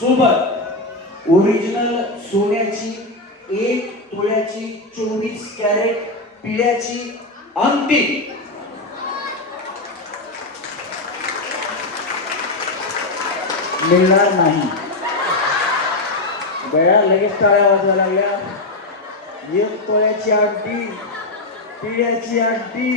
सोबत ओरिजिनल सोन्याची 1 तोळ्याची 24 कॅरेट पिढ्याची अंगठी मिळणार नाही. बया लगेच टाळ्या वाजवायला लागल्या. 1 तोळ्याची अंगठी पिढ्याची अंगठी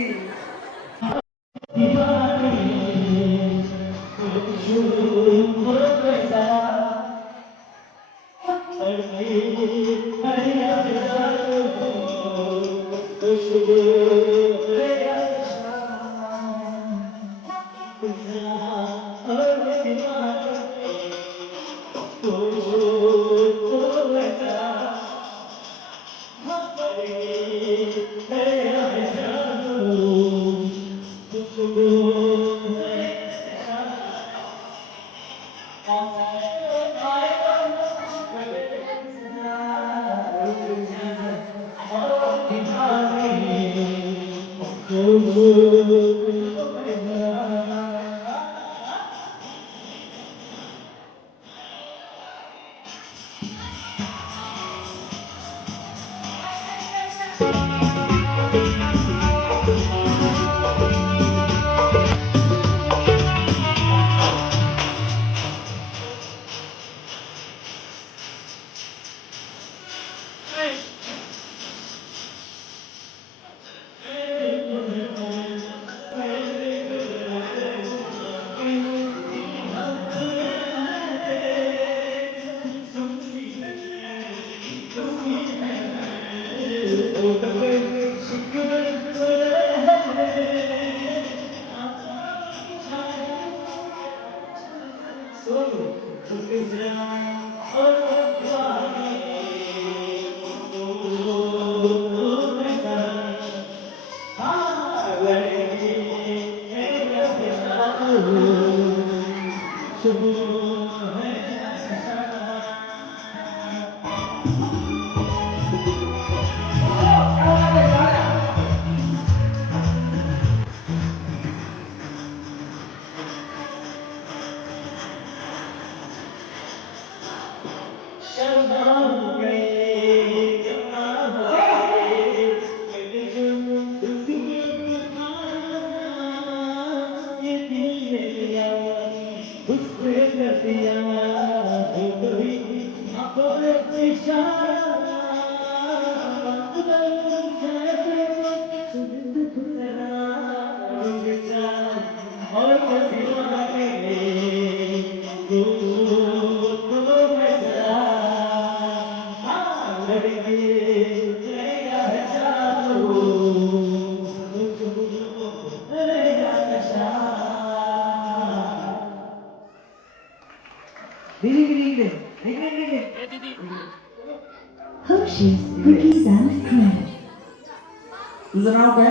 तुझं नाव काय?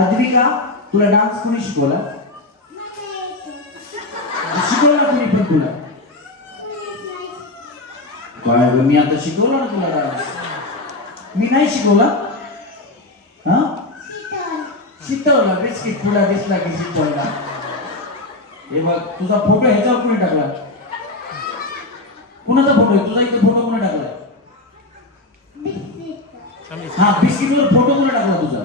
आद्विका. तुला डान्स कोणी शिकवला? शिकवला कोणी पण तुला? काय मी आता शिकवला ना तुला डान्स? मी नाही शिकवला. हा शिकवला बिस्किट तुला दिसला की शिकवला. हे बघ तुझा फोटो ह्याच्यावर कोणी टाकला? कुणाचा फोटो आहे तुझा? इथे फोटो कोणी टाकला? हा बिस्किटवर फोटो कोणी टाकला तुझा?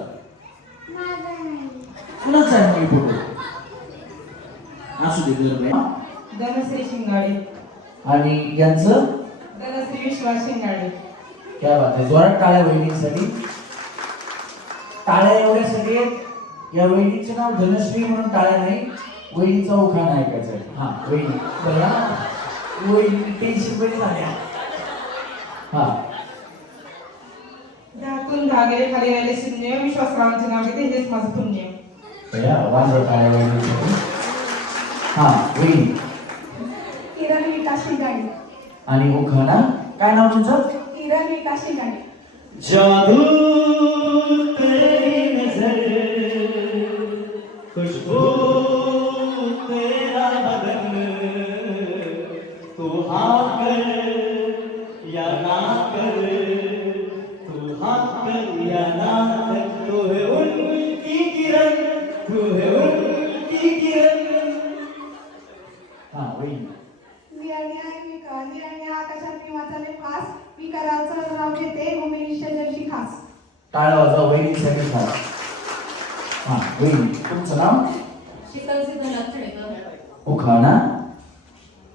कुणाचा आहे मग फोटो? असू दे तुझं. धनश्री शिंगाडे. आणि यांचं? धनश्री विश्वास शिंगाडे. क्या बात आहे. जोरात टाळ्या वहिनींसाठी. टाळ्या एवढ्या सगळे. या वहिनीचं नाव धनश्री म्हणून टाळ्या नाही, वहिनीचा उखाणा ऐकायचा आहे. हा वहिनी बघा, वहिनी टेन्शन मध्ये झाल्या. हा दातून पुन्हा गेले खाली राहिले शून्य विश्वासरावांचे नाव घेते हेच माझं पुण्य वाजव काय हा वहिनी किरण विकास शिंगाडे. आणि उखाणा काय नाव तुमचं किरण विकास शिंगाडे. जादू तेरी नजर खुशबू तेरा बदन तू हाँ कर या ना कर तू हाँ कर या ना कर तू है उनकी किरण तू है उनकी किरण हाँ वही निरनिराळ्या आकाशात मी वाचले फास मी करावचं नाव घेते भूमिनिष्ठ जशी खास. टाळ वाजवा वहिनीसाठी खास. हा वहिनी तुमचं नाव शीतल सिद्धनाथ खेडेकर. उखाणा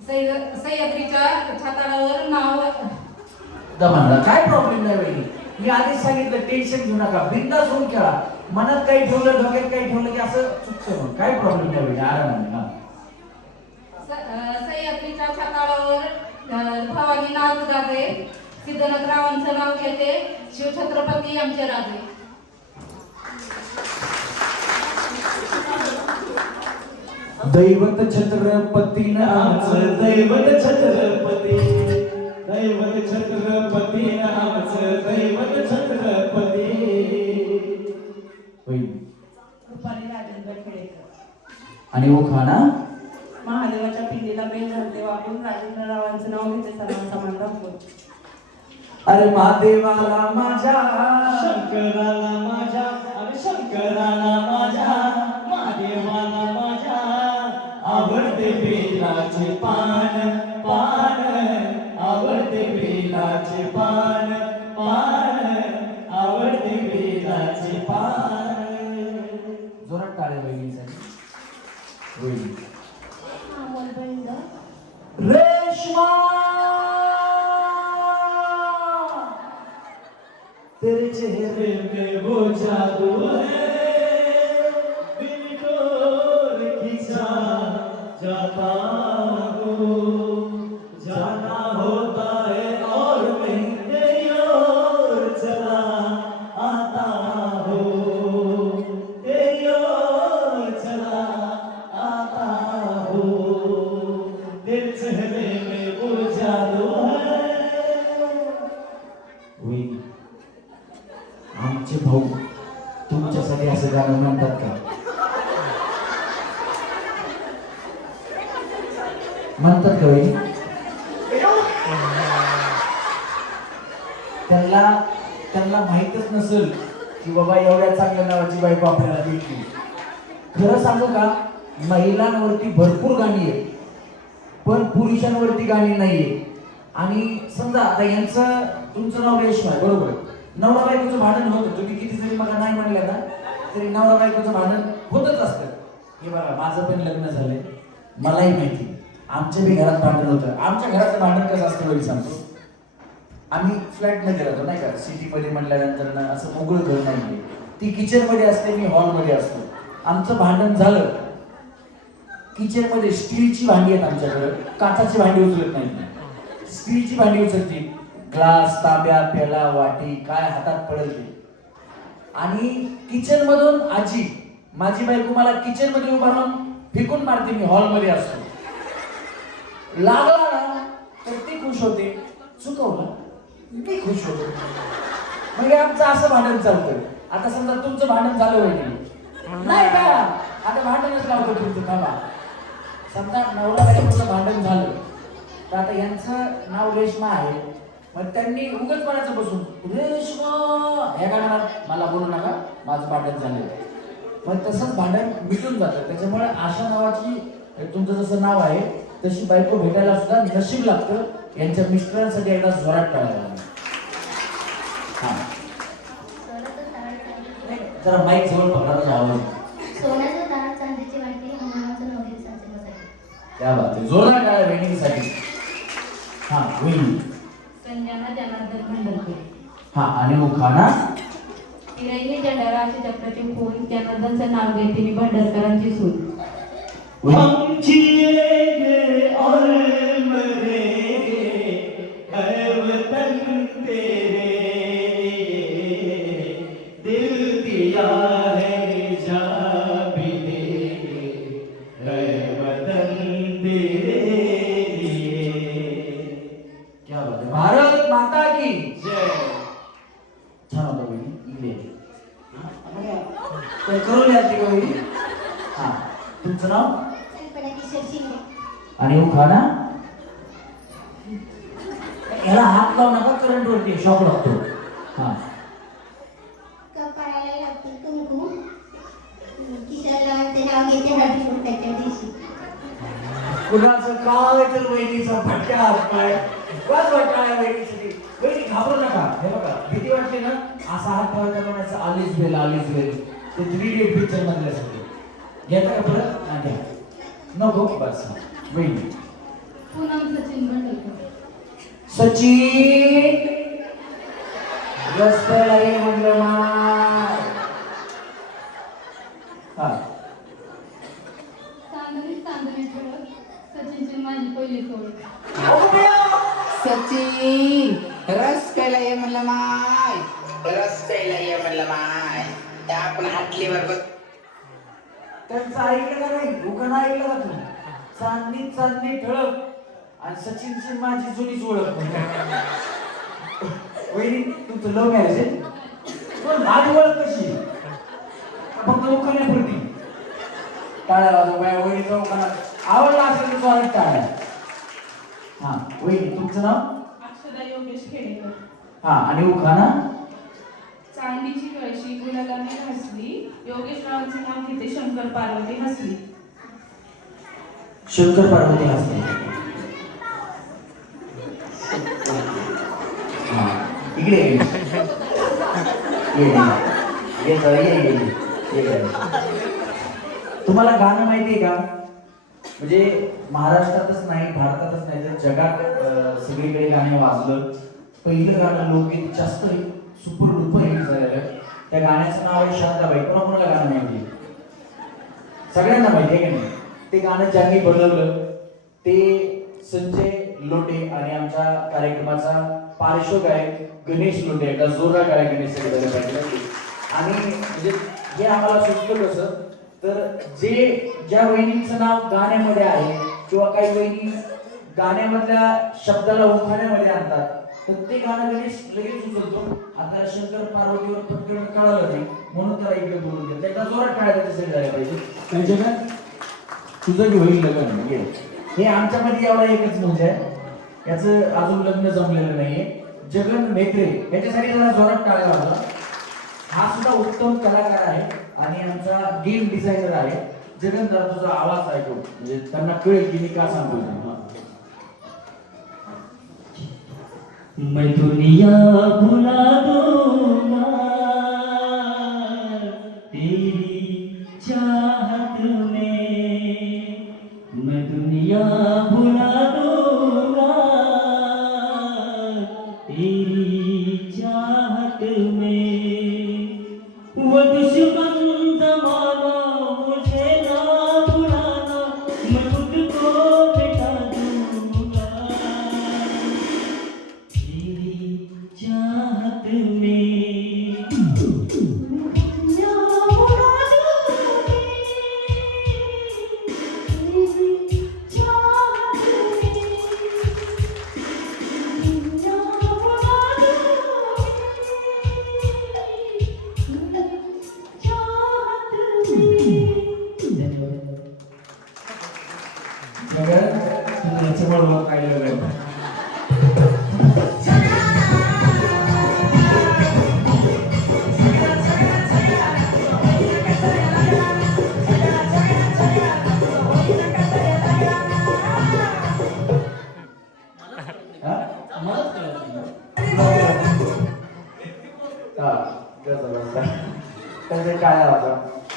सह्याद्रीच्या छाताडावर नाव दमाला काय प्रॉब्लेम नाही वहिनी मी आधीच सांगितलं टेन्शन घेऊ नका बिंदास होऊन खेळा मनात काही ठेवलं डोक्यात काही ठेवलं की असं चुकतं मग काय प्रॉब्लेम नाही वहिनी आरामाने हा सह्याद्रीच्या छाताडावर भवानी नाव गाजे सिद्धनाथरावांचं नाव घेते शिवछत्रपती आमचे राजे. दैवत छत्रपती नामचं दैवत छत्रपती दैवत छत्रपती नामचं दैवत छत्रपती रुपाली राजेंद्र खेडेकर. आणि उखाणा महादेवाच्या पिंडीला बेल धरते वापरून राजेंद्ररावांचं नाव घेते सर्वांचा मान दाखवून. अरे महादेवाला माझ्या शंकराला माझ्या अरे शंकराला माझ्या महादेवाला माझ्या आवडते बेलाचे पान पान आवडते बेलाचे पान पान आवडते बेलाचे पान. जोरात टाळ्या वहिनीसाठी. वहिनी रेशमा तेरे चेहरे में वो जादू है दिल को खींचा जाता हूँ जाना होता है और मैं तेरी ओर चला आता हूँ तेरी ओर चला आता हूँ दिल चेहरे में वो जादू है. आमचे भाऊ तुमच्यासाठी असं गाणं म्हणतात का म्हणतात का वहिनी त्यांना माहीतच नसेल की बाबा एवढ्या चांगल्या नावाची बायको आपल्याला भेटली. खरं सांगू का महिलांवरती भरपूर गाणी आहेत पण पुरुषांवरती गाणी नाहीये. आणि समजा आता यांचं तुमचं नाव रेशमा आहे बरोबर नवरा बायकोचं भांडण होतं तुम्ही किती जरी मला नाही म्हणलं ना तरी नवरा बायकोचं भांडण होतच असतं. हे बघा माझं पण लग्न झालंय मलाही माहिती आमच्या बी घरात भांडण होतं. आमच्या घराचं भांडण कसं असतं वेळी सांगतो आम्ही फ्लॅटमध्ये राहतो नाही का सिटीमध्ये म्हटल्यानंतर ना असं मोकळं घर नाही ती किचनमध्ये असते मी हॉलमध्ये असतो. आमचं भांडण झालं किचनमध्ये स्टीलची भांडी आहेत आमच्याकडे काचाची भांडी उचलत नाही स्टीलची भांडी उचलते ग्लास तांब्या पेला वाटी काय हातात पडेल ते. आणि किचन मधून आजी माझी बायको मला किचन मध्ये उभा राहून फेकून मारते मी हॉलमध्ये असतो. लागला ना तर ती खुश होते चुकवलं मी खुश होतो. म्हणजे आमचं असं भांडण चालतं. आता समजा तुमचं भांडण झालं वहिनी नाही का आता भांडणच लावतो तुमचं थांबा. समजा नवरा बायकोचं भांडण झालं तर आता यांचं नाव रेशमा आहे मग त्यांनी उगाच म्हणायचं बसून रेशमा ह्या गाण्यात मला बोलू नका माझं भांडण झालं मग तसंच भांडण मिटून जातं. त्याच्यामुळे आशा नावाची तुमचं जसं नाव आहे तशी बायको भेटायला सुद्धा नशीब लागतं. यांच्या मिस्टरांसाठी एकदा जोरात टाळायला हा जरा माईक जवळ पकडा आवाज. सोन्याचं दार चांदीची वाटी हनुमानाचं नवरीचं साचेसाठी. क्या बात आहे जोरदार टाळ्या बहिणीसाठी. हा वहिनी संजना जनार्दन भंडरकर. हा आणि उखाणा तिरही जंडाराचे चक्राचे फूल जनार्दनचं नाव घेते मी भंडरकरांची सून. हम जिएंगे और मरेंगे है वतन तेरे दिया है जहाँ भी देखे है वतन तेरे लिए। क्या बात है, भारत माता की जय। छान होता बहिणी, इकडे तर करून या ती बहिणी. हा, तुमचं नाव कल्पना किशोर शिंदे. आणि उखाणा. याला हात लावू नका, करंट वरती शॉक लागतो. हा, कपाळाला लागते कुंकू. किशोर रावांचे नाव घेते हळदी कुंकवाच्या दिवशी. कुणाचं काय तर वहिनीचा फटका हात पाय बस वाटला वहिनीसाठी. वहिनी घाबरू नका. हे बघा, भीती वाटली ना, असा हात ठेवायचा, म्हणायचं आलीच वेल आलीच वेल. ते 3D पिक्चर मधले सगळे घेता का परत? हा, घ्या. नको बस. वहिनी पूनम सचिन बंडलकर. सचिन रस्त्याला ये म्हणलं माय. हा, चांदणी ठळक. सचिनची माझी पहिली ओळख. सचिन रस प्यायला ये म्हणलं माय, रस प्यायला ये म्हणलं माय. त्या आपण हाटलीवर बघ. त्यांचं ऐकलं का नाही? उखाणा ऐकलं का तुम्ही? चांदणी चांदणी ठळक आणि सचिनची माझी जुनीच ओळख. वहिनी तुमचं लव्ह मॅरेज आहे? पण माझी ओळख कशी? फक्त उखाण्यापुरती. टाळ्या वाजव बाया, वहिनीचा उखाणा आवडला असेल तर जोरात टाळ्या. हा, वहिनी तुमचं नाव? अक्षदा योगेश खेडेकर. हा, आणि उखाणा. चांदीची कळशी गुलालाने घासली. योगेश रावांचे नाव घेते शंकर पार्वती हसली. शंकर पार्वती हसले. हा, इकडे ये. ये, ये, ये, ये, ये, ये. तुम्हाला गाणं माहितीये का? म्हणजे महाराष्ट्रातच नाही, भारतातच नाही, तर जगात सगळीकडे गाणे वाजलं. पहिलं गाणं लोकगीत जास्त सुपर डुपर हिट झालेलं. त्या गाण्याचं नाव आहे शांताबाई. कोणाला गाणं माहिती? सगळ्यांना माहिती आहे की नाही? ते गाणं ज्यांनी बनवलं ते संजय लोटे आणि आमच्या कार्यक्रमाचा पार्श्वगायक गणेश लोटे. एकदा जोरदार गायक गणेश लोटे पाहिजे. आणि म्हणजे हे आम्हाला सुचलं कसं, तर ज्या वहिनीचं नाव गाण्यामध्ये आहे किंवा काही वहिनी गाण्यामधल्या शब्दाला उखाण्यामध्ये आणतात, तर ते गाणं गणेश लगेच उचलतो. आता शंकर पार्वतीवर पटकन कळालं नाही म्हणून त्याला इकडे बोलून घेतलं. एकदा जोरात टाळ्या तसं झालं पाहिजे. काय जगन तुझं की होईल लग्न घे. हे आमच्यामध्ये एवढा एकच म्हणजे आहे, याचं अजून लग्न जमलेलं नाहीये. जगन मेत्रे याच्यासाठी जरा जोरात टाळ्या वाजवा. हा सुद्धा उत्तम कलाकार आहे आणि आमचा गेम डिझायनर आहे. जगन जरा तुझा आवाज ऐकू, म्हणजे त्यांना कळेल की मी का सांगतो. मैं दुनिया भुला दूंगा तेरी चाहत में, मैं दुनिया भुला दूंगा तेरी चाहत में. वो दुश्मन जमाना मुझे ना भुलाना, मैं खुद को मिटा दूंगा तेरी चाहत में.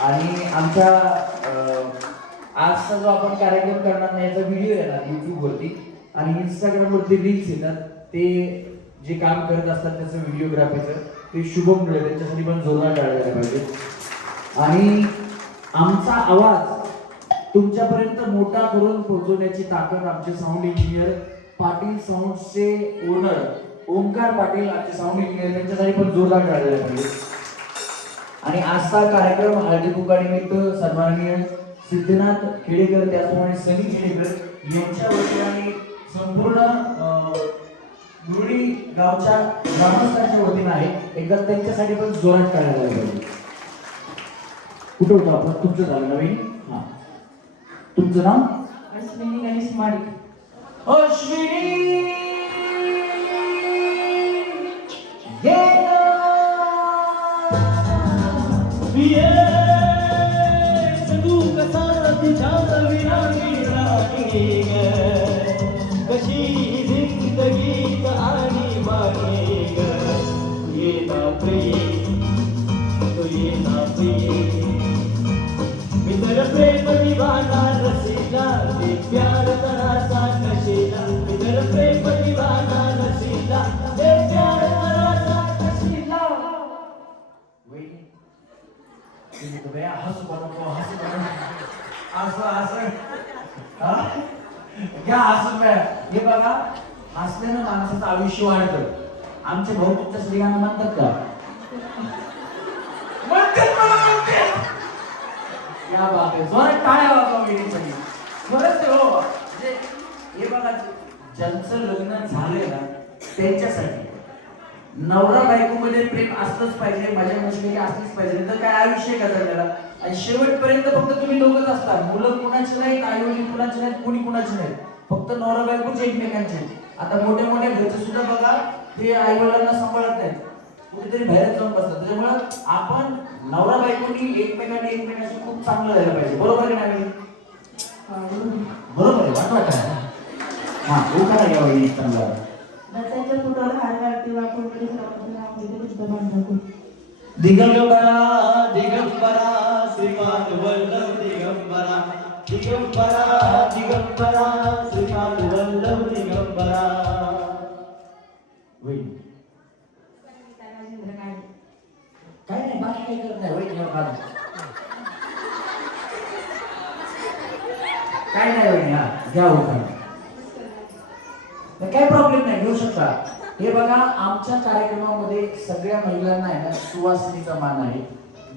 आणि आमच्या आजचा जो आपण कार्यक्रम करणार नाही याचा व्हिडिओ येणार युट्यूब वरती आणि इंस्टाग्राम वरती रील्स येतात. ते जे काम करत असतात त्याचं व्हिडिओग्राफीचं ते शुभम मुळे, त्यांच्यासाठी पण जोरदार टाळ्या झाल्या पाहिजे. आणि आमचा आवाज तुमच्यापर्यंत मोठा करून पोहोचवण्याची ताकद आमचे साऊंड इंजिनियर पाटील साऊंडचे ओनर ओमकार पाटील, आमचे साऊंड इंजिनियर, त्यांच्यासाठी पण जोरदार टाळ्या झाल्या पाहिजे. आणि आजचा कार्यक्रम हळदी कुंकानिमित्त सन्माननीय सिद्धनाथ खेडेकर त्याचप्रमाणे सनी खेडेकर यांच्या वतीने आणि संपूर्ण गुरुडी गावच्या ग्रामस्थांच्या वतीने आहे. एकदा त्यांच्यासाठी पण जोरात करायला पाहिजे. कुठं होतं आपण? तुमचं झालं नवीन. हा, तुमचं नाव? अश्विनी गणेश माडिक. अश्विनी तू कसा तुझ्या विरागी राणी ग, कशी जिंदगी आणि बाणी ग, ये ना प्रिय मित्र प्रेम दिवाना रसीला ते प्यार कराचा नशीला, मित्र प्रेम दिवाना रसीला ते प्यार कराचा नशीला. तुम्ही तर बया हसू बनवतो, हसू बनवतो. असं हा? घ्या हसून बया. हे बघा, हसल्यानं माणसाचं आयुष्य वाढतं. आमचे भाऊ तुमच्या स्त्रियांना म्हणतात का? या बात आहे. जोरात टाळ्या वाजवा वेळीसाठी. खरंच आहे हो. म्हणजे हे बघा, ज्यांचं लग्न झालंय ना त्यांच्यासाठी नवरा बायको मध्ये प्रेम असलंच पाहिजे, मजा मस्करी असलीच पाहिजे, तर काय आयुष्य का त्याला. आणि शेवटपर्यंत फक्त तुम्ही दोघंच असतात. मुलं कुणाची नाहीत, आई वडील कुणाची नाहीत, कोणी कुणाची नाहीत, फक्त नवरा बायकोच एकमेकांचे. आता मोठ्या मोठ्या घरचे सुद्धा बघा, ते आई वडिलांना सांभाळत नाहीत, कुठेतरी बाहेर जाऊन बसतात. त्याच्यामुळं आपण नवरा बायकोनी एकमेकांशी खूप चांगलं राहिलं पाहिजे. बरोबर आहे ना? बरोबर आहे. वाटवा हा उखाणा घ्या वहिनी चांगला. दत्ताच्या पुढावर हार घालते वाकून दिगंबरा दिगंबरा श्रीपाद वल्लभ दिगंबरा, दिगंबरा दिगंबरा श्रीपाद वल्लभ दिगंबरा. वहिनी काय नाही, बाकी काही करत नाही. वहिनी काय नाही वहिनी. हा घ्या उखाणा. काही प्रॉब्लेम नाही, घेऊ शकता. हे बघा, आमच्या कार्यक्रमामध्ये सगळ्या महिलांना आहे ना सुवासिनीचा मान आहे.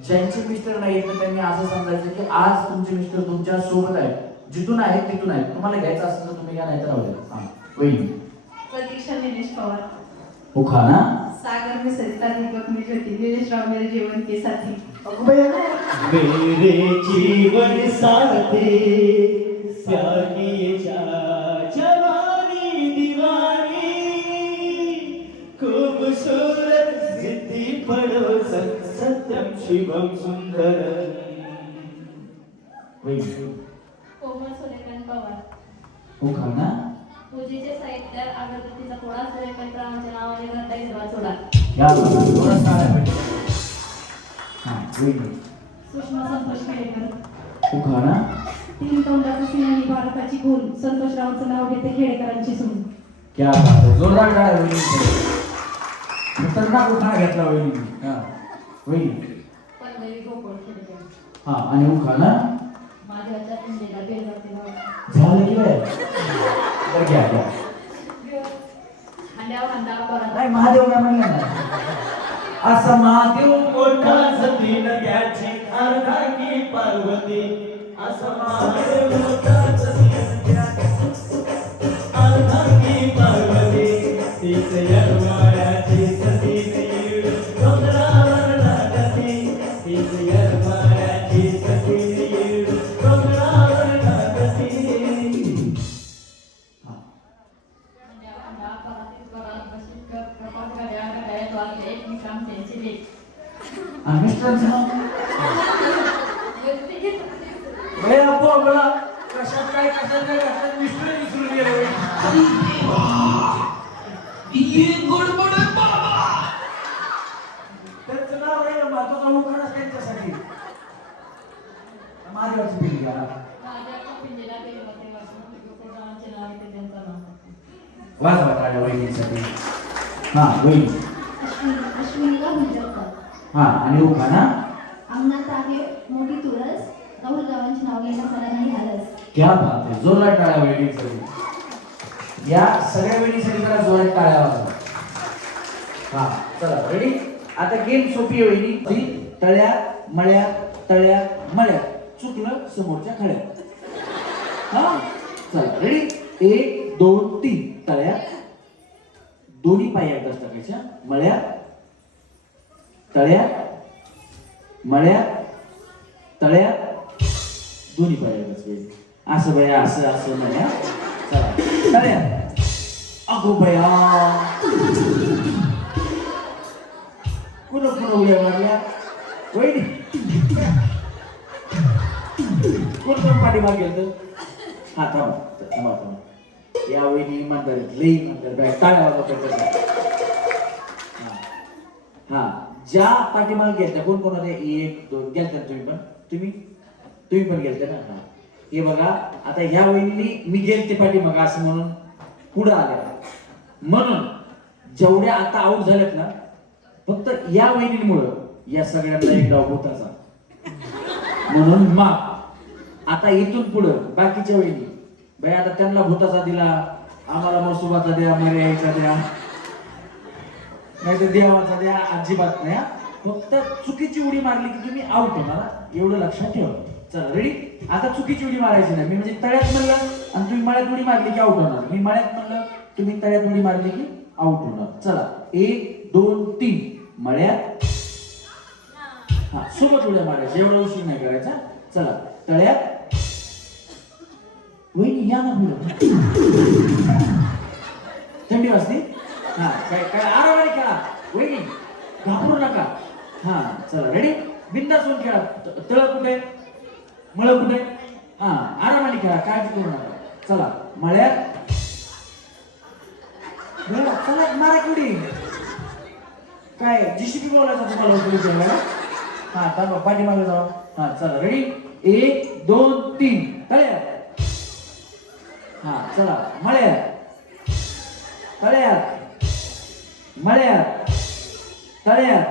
ज्यांचे मिस्टर नाही तर त्यांनी असं समजायचं की आज तुमचे मिस्टर तुमच्या सोबत आहेत, जिथून आहेत तिथून आहेत. तुम्हाला घ्यायचं असेल तर तुम्ही घ्या, नाही तर राहू द्या. हा वहिनी. प्रतीक्षा दिनेश पवार. उखाणा. सागर में सरिता दीपक में ज्योति दिनेश राव मेरे जीवन के साथी. मेरे जीवन साथी प्यार की ये जवानी दीवानी, खूबसूरत सिद्धि पड़ो सत्यम शिवम सुंदर. कोमल सुरेखन पवार. उखाणा. पूजेचे साहित्य अगरबत्तीचा पोळा सूर्यकांतरावांच्या नावाने घरताई सर्वा चोडा. या जोरात टाळ्या पाहिजे. हा वहिनी. सुषमा संतोष खेडेकर. उखाणा. तीन तोंडाचं सिंहानी भारताची खून, संतोषरावांचं नाव घेते खेडेकरांची सून. क्या बात आहे. जोरदार टाळ्या वहिनी. खतरनाक उखाणा घेतला वहिनी. हा वहिनी. पल्लवी गोकुळ खेडेकर. हा आणि उखाणा. माझ्याच्या पिंडीला बेजावते भाव. झालं की नाही? तर घ्या घ्या. अंड्यावर अंडा परत. नाही महादेव काय म्हणलं ना, असा महादेव मोठा सती नद्याची अर्धा की पार्वती, असा महादेव मोठा सती नद्याची अर्धा की पार्वती, तीच यरमाळ्याची सती नीळ डोंगरावर लागती, तीच यरमाळ्याची सती नीळ डोंगरावर लागती. अंड्यावर अंडा परत बशीत कपाट गड्या गड्यात वाजले एकमेकांना त्यांचे लेख. आणि मिस्टरांचं नाव बोला. कशात काय मिस्टर विसरून गेले. त्यांचं नाव आहे ना, महत्वाचा उखाणा त्यांच्यासाठी. महादेवाची पिढी घ्या. माझ्या पिंडीला बेजावते गोकुळरावांचे नाव घेते त्यांचं नाव. वाजवा टाळ्या वहिनीसाठी. हा वहिनी. अश्विनीला हुंजरकर. हा आणि उखाणा. अंगणात आहे मोठी तुळस, राहुल गावांचे नाव घेणं मला नाही आलंच. क्या बात आहे. जोरात टाळ्या वहिनीसाठी. या सगळ्या वहिनीसाठी जरा जोरात टाळ्या वाजवा. हा चला रेडी. आता गेम सोपी आहे वहिनी. तळ्यात मळ्यात तळ्यात मळ्यात चुकलं समोरच्या खळ्यात. हा चला रेडी 1 2 3 तळ्यात दोन्ही पाय एकदाच टाकायच्या मळ्यात तळ्यात मळ्यात तळ्यात दोन्ही पाय एकदाच वेळ असं बया असं असं नाही हा. चला तळ्यात अगो बया पुन्हा पुन्हा उड्या मारल्या वहिनी कोण पाठीमाग गेलं हा थांबा थांबा थांबा या वहिनी इमानदार लई इमानदार बाय टाळ्या वाजवतात. हा ज्या पाठीमाग गेलत्या कोण कोण होते 1 2 गेलत्या तुम्ही पण गेलते ना. हा हे बघा आता ह्या वहिनी मी गेलते पाठीमाग असं म्हणून पुढे आल्या म्हणून जेवढ्या आता आऊट झाल्यात ना फक्त या वहिनीमुळं या सगळ्यांना एक डाव होताचा म्हणून माप आता इथून पुढं बाकीच्या वहिनी बाई आता त्यांना भूताचा दिला आम्हाला मसुबाचा द्या मर्यायचा द्या नाही तर देवाचा द्या अजिबात नाही. फक्त चुकीची उडी मारली की तुम्ही आउट होणार एवढं लक्षात ठेवा. चला रेडी आता चुकीची उडी मारायची नाही. मी म्हणजे तळ्यात म्हणलं आणि तुम्ही मळ्यात उडी मारली की आउट होणार. मी मळ्यात म्हणलं तुम्ही तळ्यात उडी मारली की आउट होणार. चला 1 2 3 मळ्यात हा सोबत उड्या मारायच्या एवढा उशीर नाही करायचा. चला तळ्यात वहिनी या ना पुढं थंडी वाजते. हा काय काय आरामाने खेळा वहिनी घाबरू नका. हा चला रेडी बिंदास होऊन खेळा. तळ कुठे मळ कुठे हा आरामाने खेळा काळजी करू नका. चला मळ्यात चला मारा कुडी काय जीसीबी बोलायचं तुम्हाला हा थांबा पाठीमागे जाऊ. हा चला रेडी 1 2 3 तळ्यात हा चला मळ्यात तळ्यात मळ्यात तळ्यात.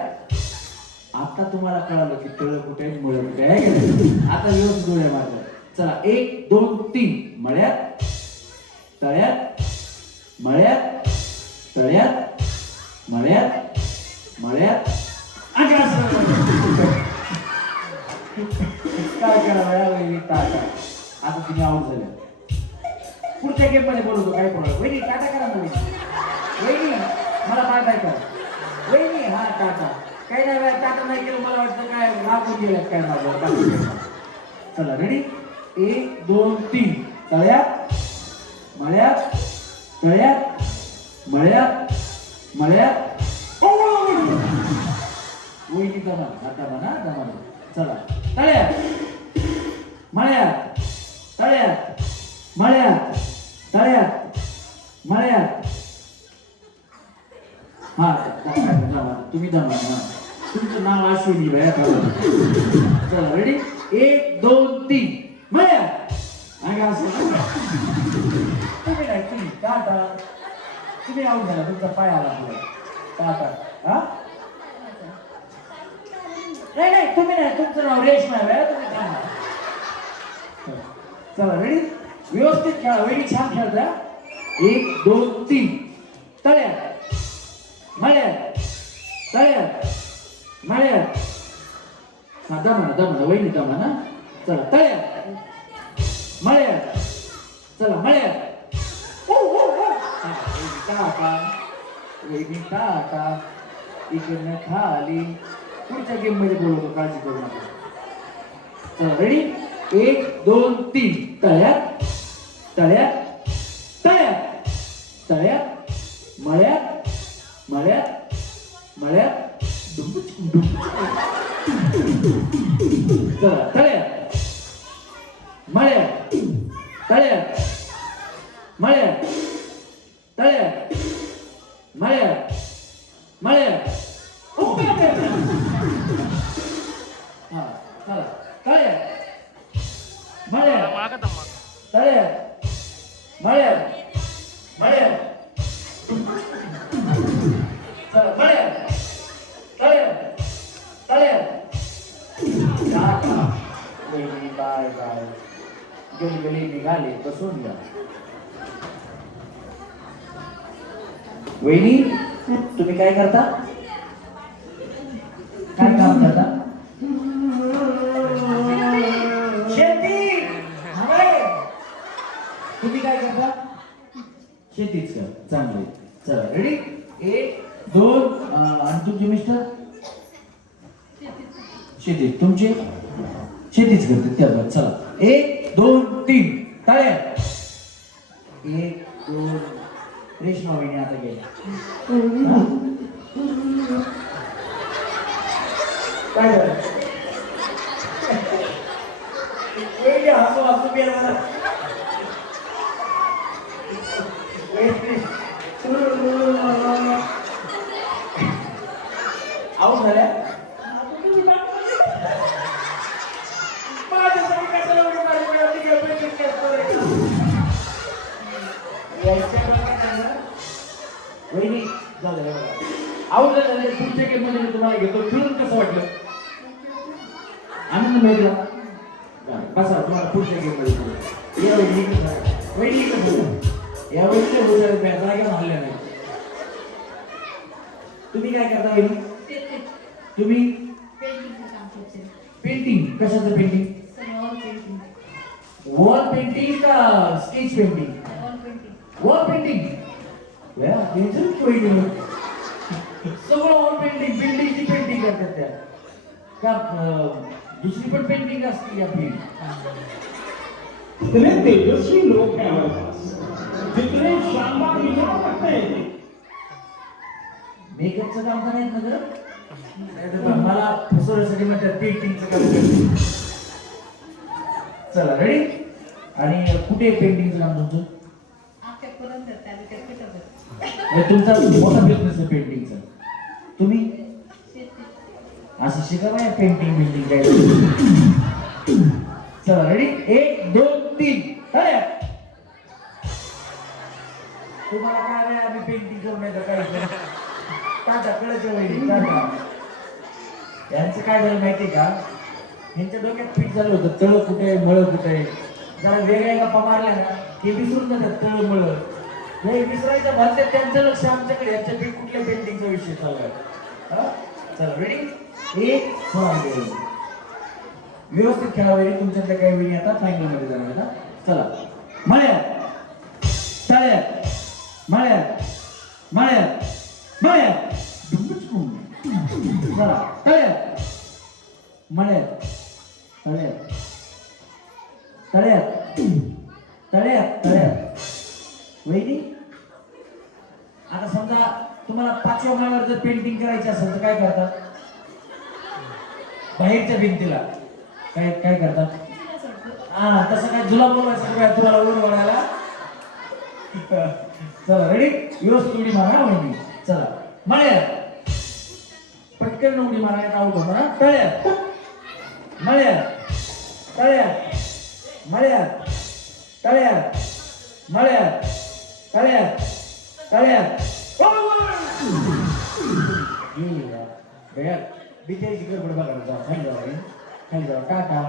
आता तुम्हाला कळालं की तळ कुठे मळ कुठे आहे. आता व्यवस्थित डोळ्या मारल्या. चला 1 2 3 मळ्यात तळ्यात मळ्यात तळ्यात मळ्यात मळ्यात काय करावं टाटा. आता तुम्ही आऊट झाल्या. पुढच्या गेम मध्ये बोलतो काय बोलतो वहिनी टाटा करा तुम्ही वहिनी मला बाय बाय करा वहिनी हा टाटा काही नाही बाय टाटा नाही केलं मला वाटतं काय राखून गेल्यात काय माझं. चला रेडी 1 2 3 तळ्यात मळ्यात तळ्यात मळ्यात मळ्यात वहिनी दमा आता म्हणा दमा. चला तळ्यात मळ्यात तळ्यात मळ्यात तळ्यात मळ्यात हा तुम्ही दमा तुमचं नाव अश्विनी बाया. चला रेडी 1 2 3 मळ्यात तुम्ही नाही तुम्ही टाटा तुम्ही आऊट झाला तुमचा पाय आला पुढे टाटा. हा नाही नाही तुम्ही नाही तुमचं नाव रेशमा आहे तुम्ही थांबा. चला रेडी व्यवस्थित खेळा वेळी छान खेळता. 1 2 3 तळ्यात मळ्यात तळ्यात मळ्यात हा दमा दमा वहिनी दमा ना. चला तळ्यात मळ्यात चला मळ्यात टाका वहिनी टाका इकडनं खाली. पुढच्या गेम मध्ये बोलवतो काळजी करू नका. चला रेडी 1 2 3 तळ्यात तळ्यात तळ्यात तळ्यात मळ्यात मळ्यात मळ्यात चला तळ्यात मळ्यात तळ्यात मळ्यात तळ्यात मळ्यात मळ्यात हा चला तळ्यात मळ्यात तळ्यात मळ्यात मळ्यात चला मळ्यात तळ्यात तळ्यात बाय बाय गेली गेली निघाली बसून घ्या. वहिनी तुम्ही काय करता काय काम करता शेतीच कर चांगले. चला रेडी 1 2 आणि तुमचे मिस्टर शेती तुमचे शेतीच करते त्या. चला 1 2 3 टाळ्या. 1 2 रेशमा वहिनी आता गेल्या. काय झालं? वहिनी हसू हसू गेला मला. आऊट झाल्या. माझ्यासाठी कशाला उडी मारली? आधी गप्पा करतो रे. वहिनी झालं आऊट झाले. पुढच्या गेम मध्ये मी तुम्हाला घेतो. फिरून कसं वाटलं? आनंद मिळला. बसा तुम्हाला पुढच्या गेम मध्ये या वहिनी या वहिनी हुशार जागा हल्ल्या नाही. तुम्ही काय करता वहिनी? तुम्ही पेंटिंग. कशाचं पेंटिंग? वॉल पेंटिंग का स्केच पेंटिंग? Wall painting. सगळं वॉल पेंटिंग बिल्डिंगची पेंटिंग करतात त्या का? दुसरी पण पेंटिंग असते आपली. इतने तेजस्वी लोग हैं हमारे पास, जितने शानदार विचार रखते हैं. मेकअपचं काम करायचं ना जरा. नाहीतर मला फसवण्यासाठी म्हणतात पेंटिंगचं काम करते. चला रेडी. आणि कुठे पेंटिंगचं काम तुमचं? तुमचा मोठा बिझनेस आहे पेंटिंगचा. तुम्ही असं शिका ना पेंटिंग बिल्डिंग काय. चला रेडी 1 2 3 टाळ्या. तुम्हाला काय नाही आम्ही पेंटिंग करून नाही तर काय टाटा कळायचं वहिनी टाटा. यांचं काय झालं माहितीये का? यांच्या डोक्यात फिट झालं होतं तळ कुठे मळ कुठे. जरा वेगळ्या गप्पा मारल्या ना ते विसरून जातात तळ मळ. नाही विसरायचं म्हणते त्यांचं लक्ष आमच्याकडे. यांच्या कुठल्या पेंटिंगचा विषय चालू आहे. चला रेडी 1 2 व्यवस्थित खेळावे. तुमच्यातल्या काही वेळी आता फायनल मध्ये जाणार ना. चला मळ्या टाळ्या. मळ्या मळ्या मळ्या. चला टाळ्या. मळ्या टाळ्या टाळ्या टाळ्या टाळ्या. वहिनी आता समजा तुम्हाला 5व्या माळ्यावर जर पेंटिंग करायची असेल तर काय करतात? बाहेरच्या भिंतीला काय काय करतात? हा तसं काय जुला बोलवायचं काय तुला वर वळायला. चला रेडी व्यवस्थित उडी मारा वहिनी. चला मळ्या पटकन उडी मारायला आऊट होतो ना. तळ्या मळ्या तळ्या मळ्या तळ्या मळ्या तळ्या तळ्या. बिचारीची गडबड बघायला जा. खाली जावा खाली जावा. टाटा.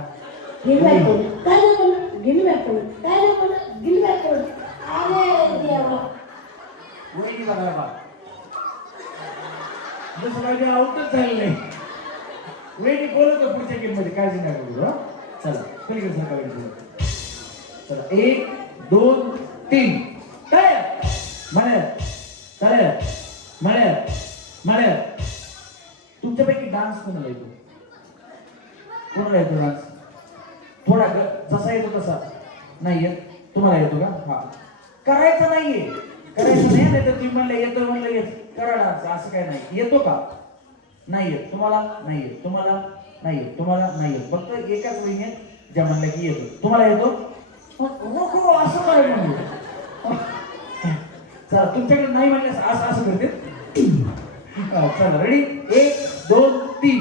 वहिनी बघा बा जसं माझ्या आउटच झालेलं आहे. वहिनी बोलत पुढच्या गेम मध्ये काळजी नका करू. चला पलीकडे सरका वहिनी. चला 1 2 3 टाळ्या. मळ्या टाळ्या मळ्या मळ्या. तुमच्यापैकी डान्स कोणाला येतो? कोणाला येतो डान्स? थोडा जसा येतो तसा नाही येत. तुम्हाला येतो का? हा करायचं नाहीये. करायचं नाही तर तुम्ही म्हणलं येतो म्हणलं येत करा डान्स असं काय नाही. येतो का? नाही येत. तुम्हाला नाही येत. तुम्हाला नाही येत. तुम्हाला नाही येत. फक्त एकाच वहिन्यात ज्या म्हणलं की येतो. तुम्हाला येतो? हो असं काय म्हणलं. चला तुमच्याकडे नाही म्हणलं असं असं करते. चला रेडी 1 2 3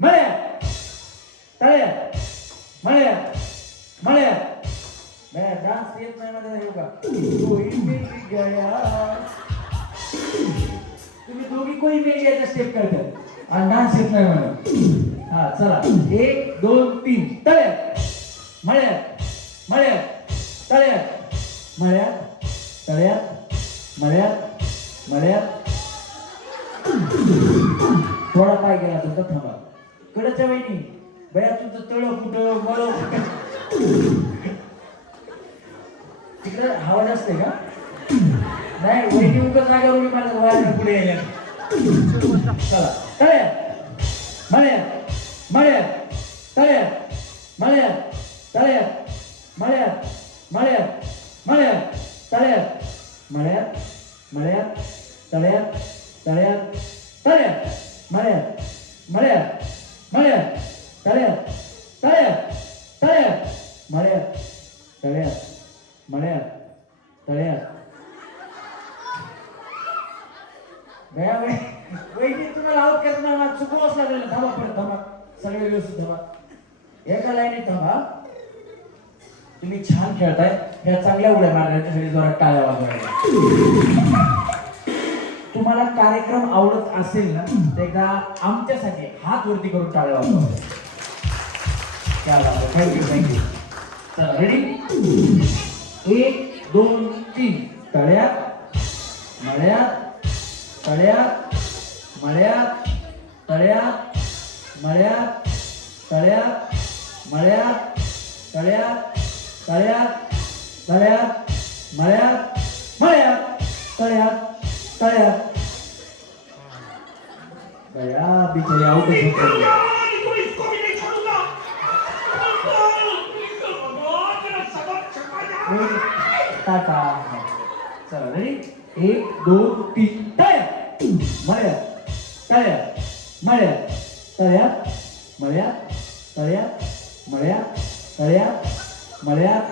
मळ्या टाळ्या मळ्या मळ्या. डान्स येत नाही माझा येऊ का? तुम्ही दोघी कोणी मेल यायचा स्टेप करतात आणि डान्स येत नाही मला. हा चला 1 2 3 टाळ्या मळ्या मळ्या टाळ्या मळ्या टाळ्या मळ्या मळ्या. थोडा पाय गेला तुमचा थांबा. कडच्या वहिनी बया तुमचं तळ कुठं मळ कुठं तिकडे हवा जास्त आहे का? नाही वहिनी उगाच जागेवर उभी माझ्या बाहेर पुढे यायला चला तळ्या मळ्यात मळ्यात तळ्यात मळ्यात तळ्यात मळ्यात मळ्यात मळ्यात तळ्यात मळ्यात मळ्यात तळ्यात तळ्यात तळ्यात मळ्यात मळ्यात मळ्यात तळ्यात तळ्यात तळ्यात मळ्यात तळ्यात मळ्यात तळ्यात वैदिक तुम्हाला आउट करताना चुकवच लागलेलं थांबा परत थांबा सगळे व्यवस्थित थांबा एका लाईनीत थांबा तुम्ही छान खेळताय ह्या चांगल्या उड्या मारण्यासाठी जोरात टाळ्या वाजवायला तुम्हाला कार्यक्रम आवडत असेल ना तर एकदा आमच्यासाठी हात वरती करून टाळ्या वाजवा थँक्यू थँक्यू चला रेडी 1 2 3 तळ्यात मळ्यात तळ्यात मळ्यात तळ्यात मळ्यात तळ्यात मळ्यात तळ्यात तळ्यात तळ्यात मळ्यात मळ्यात तळ्यात तळ्यात दया बिचारी आउट इसको भी नहीं छोड़ूंगा टाटा चला रेडी 1 2 3 तळ्यात मळ्यात तळ्यात मळ्यात तळ्यात मळ्यात तळ्यात मळ्यात तळ्यात मळ्यात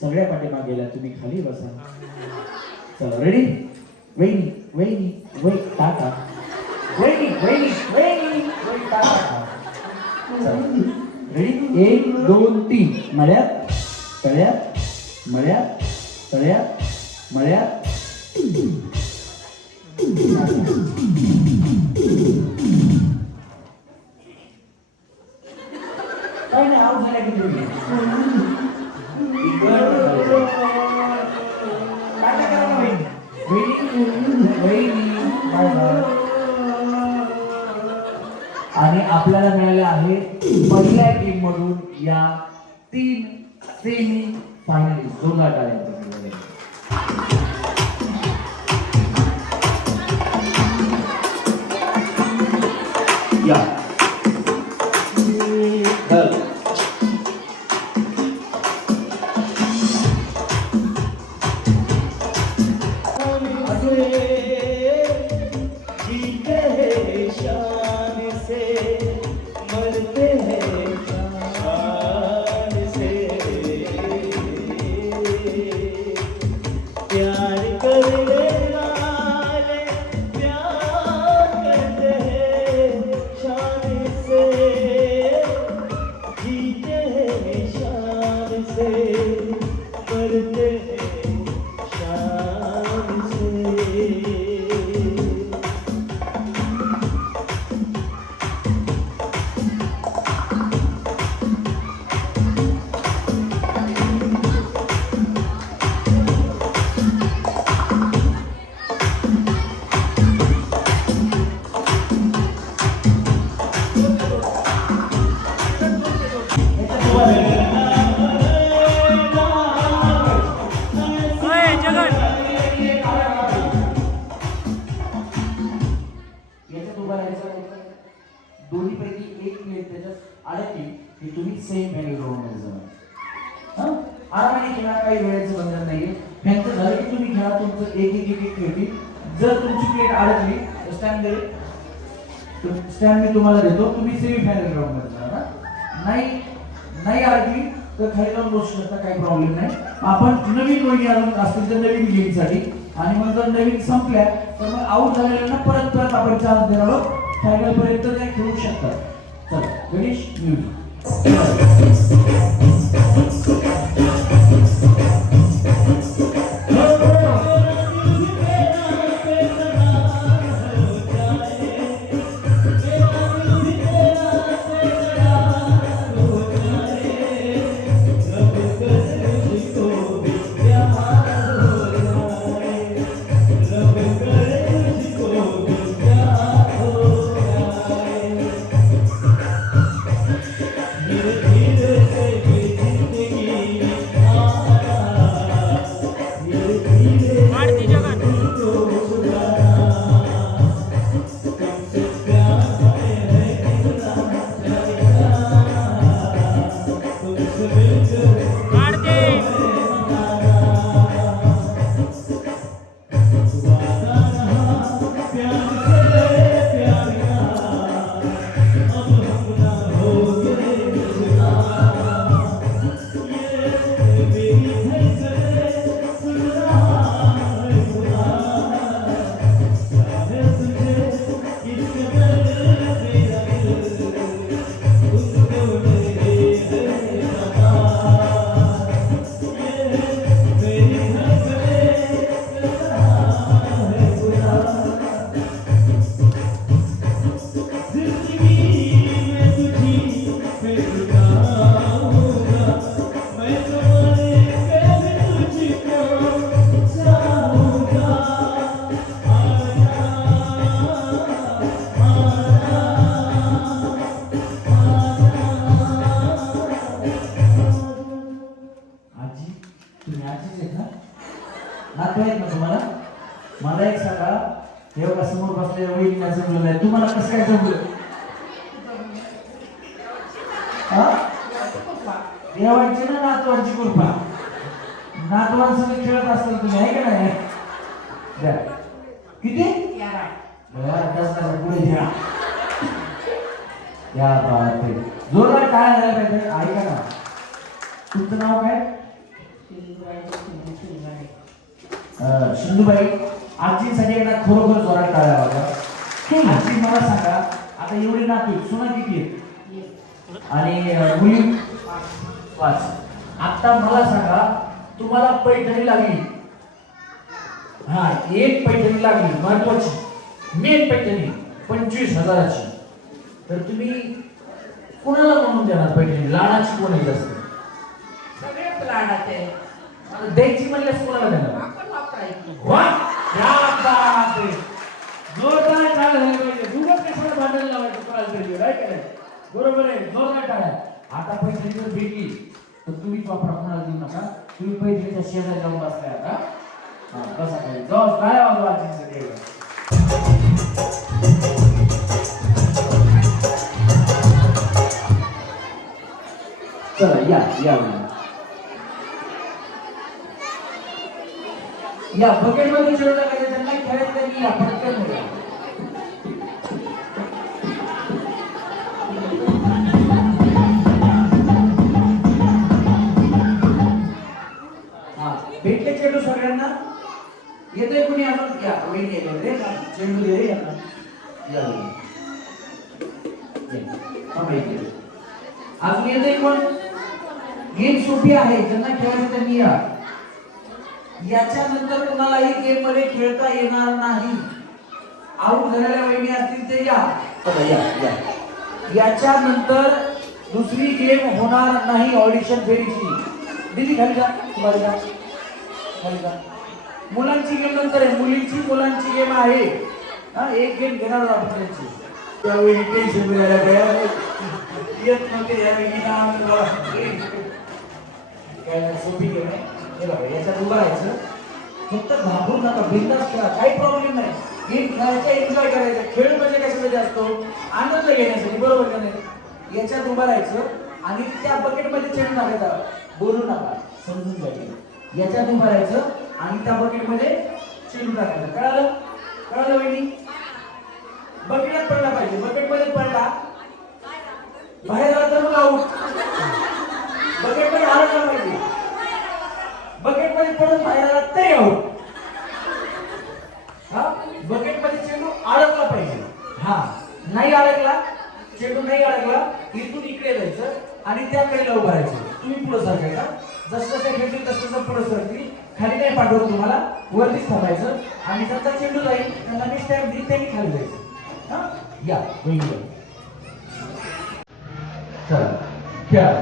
सगळ्या पाठीमागे गेल्या तुम्ही खाली बसा चला रेडी वहिनी वहिनी वै टाटा वहिनी वहिनी वहिनी वै टाटा रेडी 1 2 3 मळ्यात तळ्यात मळ्यात तळ्यात मळ्यात काय नाही आउट झाल्या की तुम्ही काय करा ना वहिनी आणि आपल्याला मिळालं आहे पहिल्या टीम मधून या 3 सेमी फायनल जोरदार टाळ्यांचा या जीते हैं शान से मरते हैं शान से प्यार करने वाले प्यार करते हैं शान से जीते हैं शान से मरते हैं शान से दोन्ही पैकी एक प्लेट त्याच्यात अडकली की तुम्ही सेम व्हॅल्यू राऊंडमध्ये जाणार आरामाने खेळा काही वेळेचं बंधन नाहीये ह्यांचं झालं की तुम्ही खेळा तुमचं एक एक एक एक खेळतील जर तुमची प्लेट अडकली स्टँड देईल स्टँड मी तुम्हाला देतो तुम्ही सेमी फायनल राऊंडमध्ये जाणार नाही अडकली तर खाली जाऊन बसू शकता काही प्रॉब्लेम नाही आपण नवीन वहिनी अजून असतील तर नवीन गेमसाठी आणि मग जर नवीन संपल्या तर मग आऊट झालेल्यांना परत आपण चान्स देणार आहोत फायनल पर्यंत ते खेळू शकतात चला गणेश म्युझिक धीरे धीरे से जिंदगी बघा समोर बसलेल्या वहिनीला जमलं नाही, तुम्हाला कसं काय जमलं? हा? देवांची ना नातवांची कृपा. नातवांसोबत खेळत असताना तुम्ही आहे का नाही? द्या. किती? पुढे घ्या. या बापरे, जोरदार काय झालं पाहिजे. ऐका ना, तुमचं नाव काय? सिंधुबाई. आजीसाठी एकदा खरोखर जोरात टाळ्या वाजवा. आजी मला सांगा, आता एवढी नातू सुना किती आहेत आणि मुली 5. आता मला सांगा, तुम्हाला पैठणी लागली, हा एक पैठणी लागली महत्वाची मेन पैठणी 25,000ची, तर तुम्ही कोणाला म्हणून देणार पैठणी? लाडाची कोण आहे जास्त? सगळेच लाडाचे आता द्यायची म्हणल्यास कोणाला देणार? आपण वापरायचं. वा, क्या बात आहे. जोरदार टाळ्या झाल्या पाहिजे. दुसरं कशाला भांडण लावायचं कोणाला तरी, काय काय? बरोबर आहे, जोरदार टाळ्या. आता पैठणी जर भेटली तर तुम्हीच वापरा, कोणाला देऊ नका. तुम्ही पैठणीच्या शेजारी जाऊन बसलाय आता. हा, बसा खाली. जाऊ काय वाजवा आजींसाठी एवढं. चला या या या बकेट मध्ये खेळू टाकायचं, त्यांना खेळत नाही. या पटकन या. हा, भेटले चेंडू सगळ्यांना. येतोय कुणी अजून? या वेळ गेले रे, चेंडू दे रे यांना. या अजून येतोय कोण? गेम सोपी आहे, ज्यांना खेळायचं त्यांनी या. याच्यानंतर कुणालाही गेम मध्ये खेळता येणार नाही. आऊट झालेल्या वहिनी असतील ते या. या या. याच्यानंतर दुसरी गेम होणार नाही ऑडिशन फेरीची. दिदी खाली जा, खाली जा, खाली जा. मुलांची गेम नंतर आहे, मुलींची मुलांची गेम आहे. हा, एक गेम घेणार आपण त्यांची. त्यावेळी टेन्शन मिळायला तयार येत नव्हते. सोपी गेम आहे. हे बघा, याच्यात उभं राहायचं, फक्त घाबरू नका, बिंदास खेळा, काही प्रॉब्लेम नाही. गेम खेळायचा, एन्जॉय करायचा. खेळ म्हणजे कशासाठी असतो? आनंद घेण्यासाठी, बरोबर का नाही? याच्यात उभं राहायचं आणि त्या बकेटमध्ये चेंडू टाकायचा. बोलू नका, समजून घ्यायचं. याच्यात उभं राहायचं आणि त्या बकेटमध्ये चेंडू टाकायचा. कळालं? कळालं वहिनी? बकेटात पडला पाहिजे. बकेटमध्ये पडला, बाहेर आला तर मग आऊट. बकेटमध्ये हरवला पाहिजे. बकेटमध्ये पडून बाहेर आला तरी आऊट. हा, बकेटमध्ये चेंडू अडकला पाहिजे. हा, नाही अडकला, चेंडू नाही अडकला, इथून इकडे जायचं आणि त्या कडेला उभं राहायचं. तुम्ही पुढे सरकायचा. जसं जसं खेळतील तसं तसं पुढे सरतील. खाली नाही पाठवत तुम्हाला, वरतीच थांबायचं आणि त्यांचा चेंडू जाईल, त्यांना मी स्टॅम्प देईल, त्यांनी खाली जायचं. हा, या वहिनी. चला खेळा.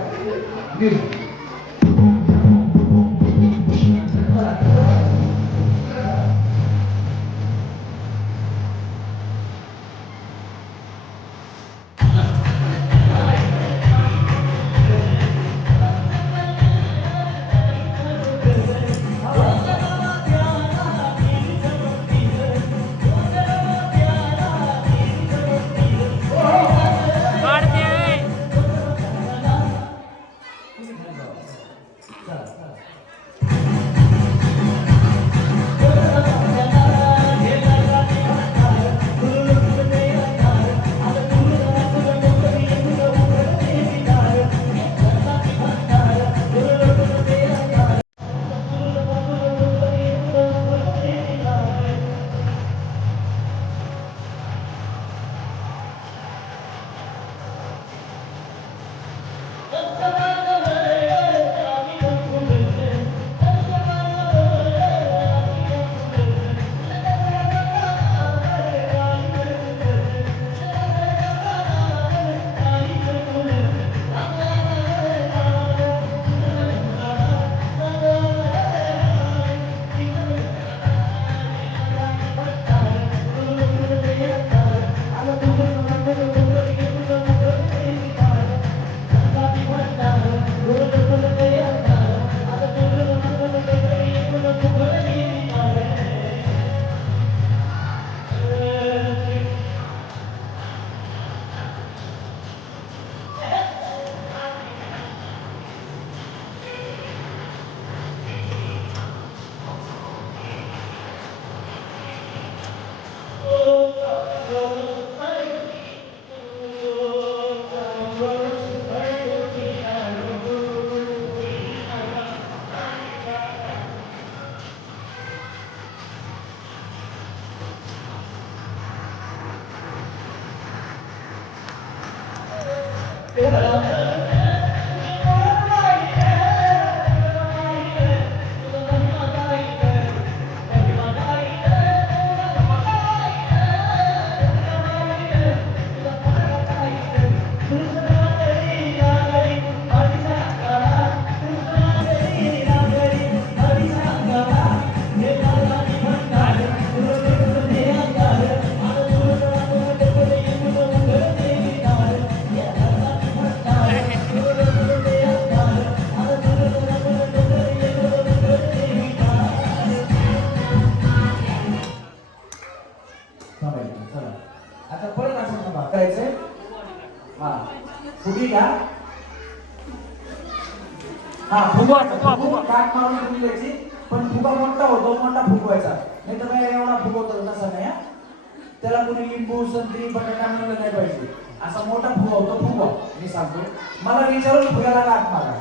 थांबायचं, चला. आता परत असं थांबा. करायचंय हा फुगी घ्या. हा फुगवा काट मारून फुगवायची, पण फुगा मोठा होतो, मोठा फुगवायचा. नाही तर काय एवढा फुगवतो तसा नाही हा. त्याला कोणी लिंबू संत्री बटाटा मिळवलं नाही पाहिजे. असा मोठा फुगा होतो, फुगवा. मी सांगतो मला विचारून फुग्याला काट मारा,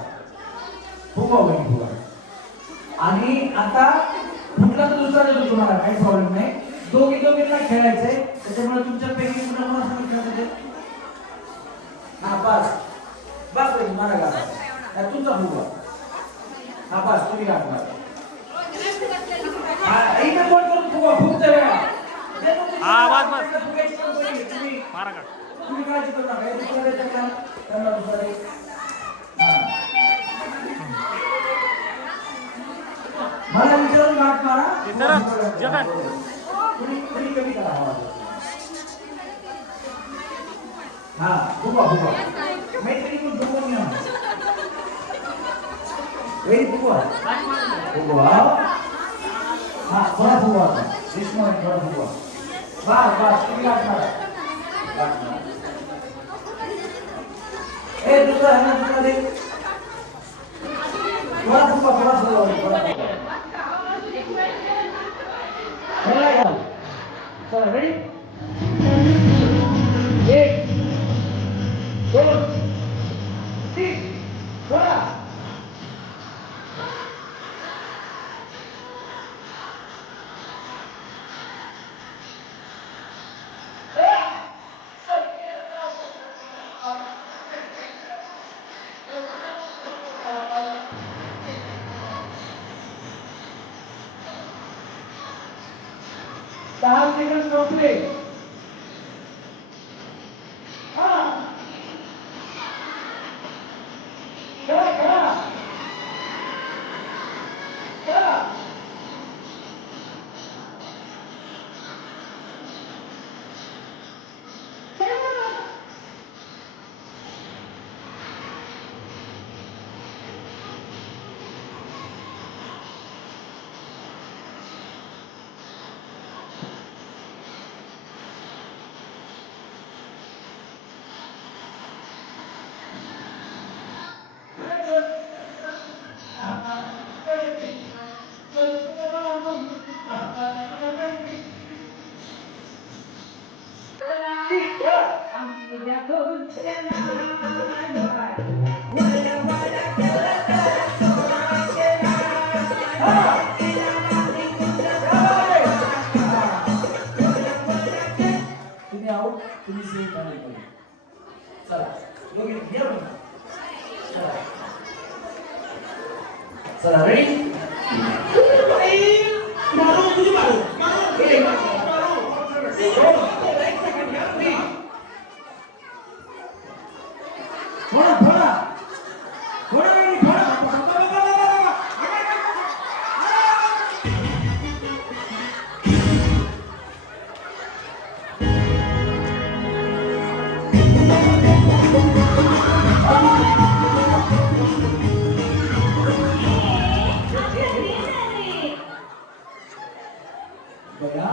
फुगवा होईल फुगा. आणि आता फुटला तर दुसरा देतो तुम्हाला, काही प्रॉब्लेम नाही. दोघींना खेळायचंय, त्याच्यामुळे तुमच्यापैकी कुणाला खेळायचं. हा बस बस पाहिजे मला गाडा तुमचा फुगवा. हा बस तुम्ही गाठणार. इथे कोण करून फुगवा फुगतोय तुम्ही काळजी करू नका. दुसरा द्यायचं का त्यांना दुसरा दे. मला विचारून गाठ मारा. तुम्ही कमी करा हा फुगवा फुगवा मैत्री पण फुगवून घ्या. वेरी फुगवा फुगवा. हा थोडा फुगवा कृष्ण थोडा फुगवा. बस बस तुम्ही गाठ मारा. ए दुसरा है ना दुसरा दे. थोडा फुगवा थोडा फुगवा. चला रेडी. 1 2 3 थोडा. दहा सेकंड संपले. तुम्ही आउट, तुम्ही सेम फायनल मध्ये. चला दोघे घ्या बरं. चला रेडी. मारो तुझी मारो थोडा थोडा थोडा रेडी थोडा. बघा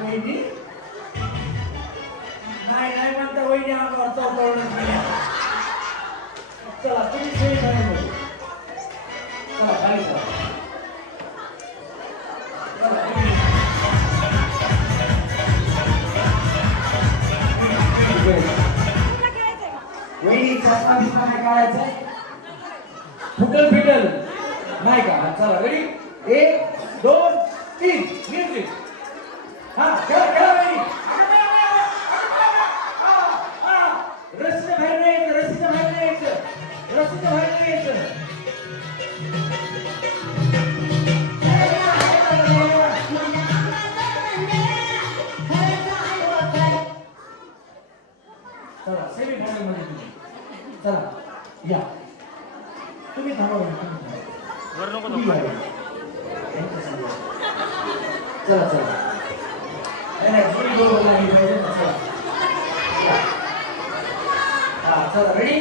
वहिनी नाही म्हणता वहिनी अंगावर चौकावून गेल्या. चला तुम्ही सेम फायनल मध्ये. चला खाली चला. वहिनी चष्मा बिस्मा नाही काढायचा. फुटल फिटल नाही का. चला रेडी 1 2 3 म्युझिक. हा खेळा खेळा वहिनी. रस्ते बाहेर चला सेमी फायनल मध्ये तुम्ही. चला या तुम्ही थांबा तुम्ही थांबा. तुम्ही या. चला चला नाही नाही जोडी बरोबर लागली पाहिजे ना. चला या. हा चला रेडी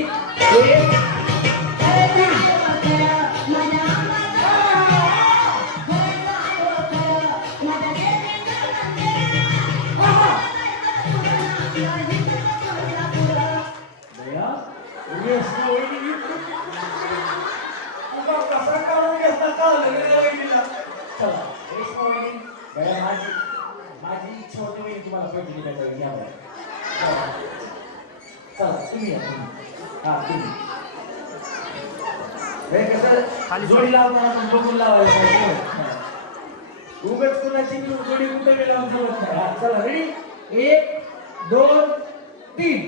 माझी इच्छा होती मी तुम्हाला पैसे दिले घ्यावं. चला तुम्ही या तुम्ही. हा तुम्ही हे कसं जोडी लावताना पण बघून लावायला पाहिजे. उगाच कुणाची जोडी कुठे लावून जमत नाही. हा चला रेडी 1 2 3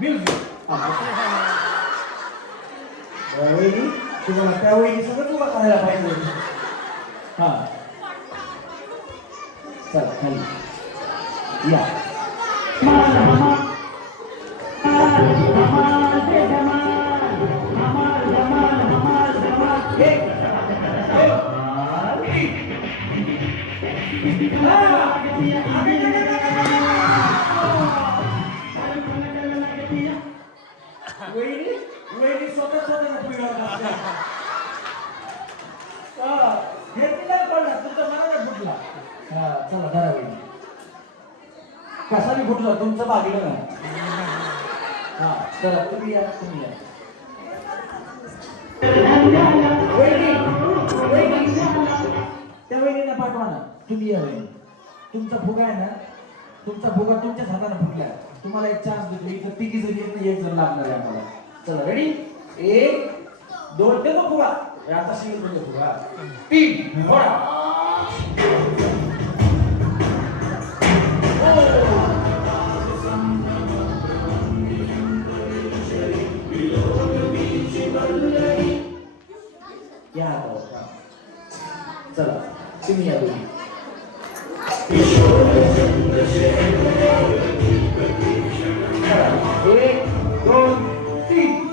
म्युझिक. वहिनी तुम्हाला त्या वहिनी सगळं तुला करायला पाहिजे. हा चल खाली या. वहिनी स्वतः स्वतःला पुढे हे तिला पडला तुमचा मनाला फुटला. हा चला धरा वहिनी. कसा बी फुटला तुमचं भागलं ना. हा चला तुम्ही या तुम्ही या. वहिनी वहिनी त्या वहिनीला पाठवा ना. तुम्ही या वहिनी. तुमचा फुगा आहे ना तुमचा फुगा तुमच्याच हाताने फुटला. तुम्हाला एक चान्स देतो. इथं तिघी जरी येत नाही एक जण लागणार आहे आम्हाला. चला रेडी 1 2 देतो फुगा. आता शिकतो देतो फुगा. 3 घोडा. या चला तुम्ही या दोघी. 1 2 3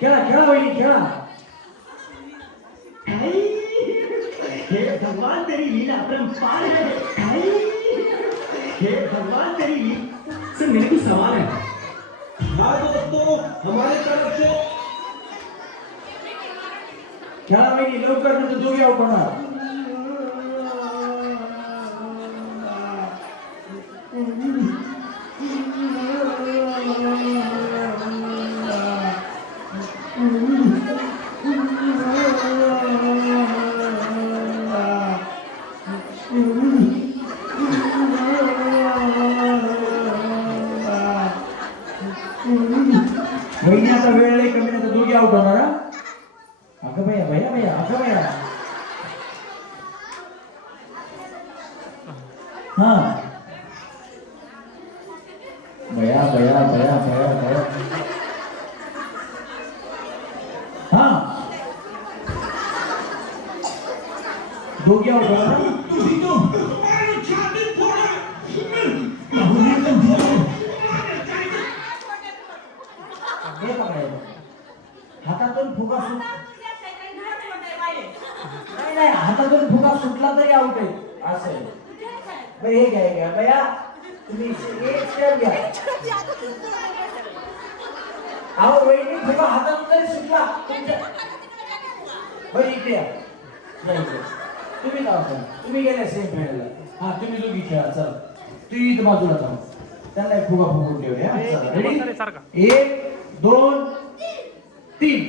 खेळा खेळा वहिनी खेळा. हे भगवान तेरी लीला अपरंपार है. हे भगवान तेरी लीला. सर मेरे कुछ सवाल है. हाँ तो दोस्तों हमारे तरफ से खेळा वहिनी लवकर म्हणजे दोघी आउट होणार. वहिनी आता वेळ लई कमी नाही तर दोघी आउट होणार. अगं भैया भैया भैया अगं भैया. हा भैया भैया भैया भैया भैया. हा दोघी आउट होणार. हे पकडायचं हातातून फुगा सुट नाही नाही हातातून फुगा सुटला तरी आउट आहे असं आहे. बरं हे घ्या घ्या भैया तुम्ही एक स्टेप घ्या. अहो वहिनी फुगा हातातून तरी सुटला तुमच्या. बरं इकडे या तुम्ही का तुम्ही गेल्या सेम फायनलला. हा तुम्ही दोघी खेळा. चला तुम्ही इथं बाजूला जाऊ. त्यांना एक फुगा फुगून ठेवूया. रेडी 1 2 3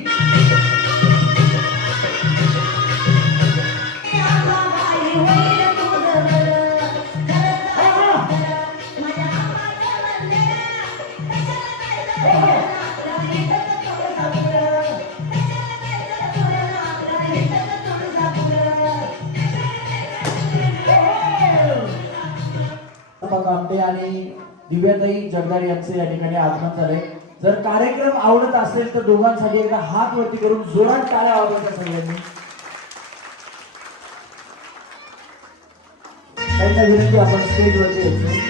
कामटे आणि दिव्याताई जगदार यांचे या ठिकाणी आगमन झाले. जर कार्यक्रम आवडत असेल तर दोघांसाठी एकदा हात वरती करून जोरात टाळ्या वाजवायच्या सगळ्यांनी. त्यांना विनंती आपण स्टेजवरती यायचं.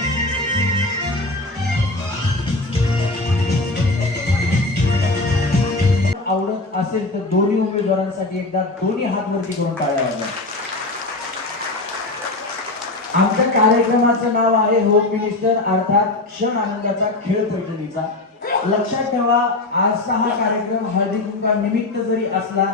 आवडत असेल तर दोन्ही उमेदवारांसाठी एकदा दोन्ही हात वरती करून टाळ्या वाजवा. आमच्या कार्यक्रमाचं नाव आहे होम मिनिस्टर अर्थात क्षण आनंदाचा खेळ पैठणीचा. लक्षात ठेवा, आजचा हा कार्यक्रम हळदी कुंकवा निमित्त जरी असला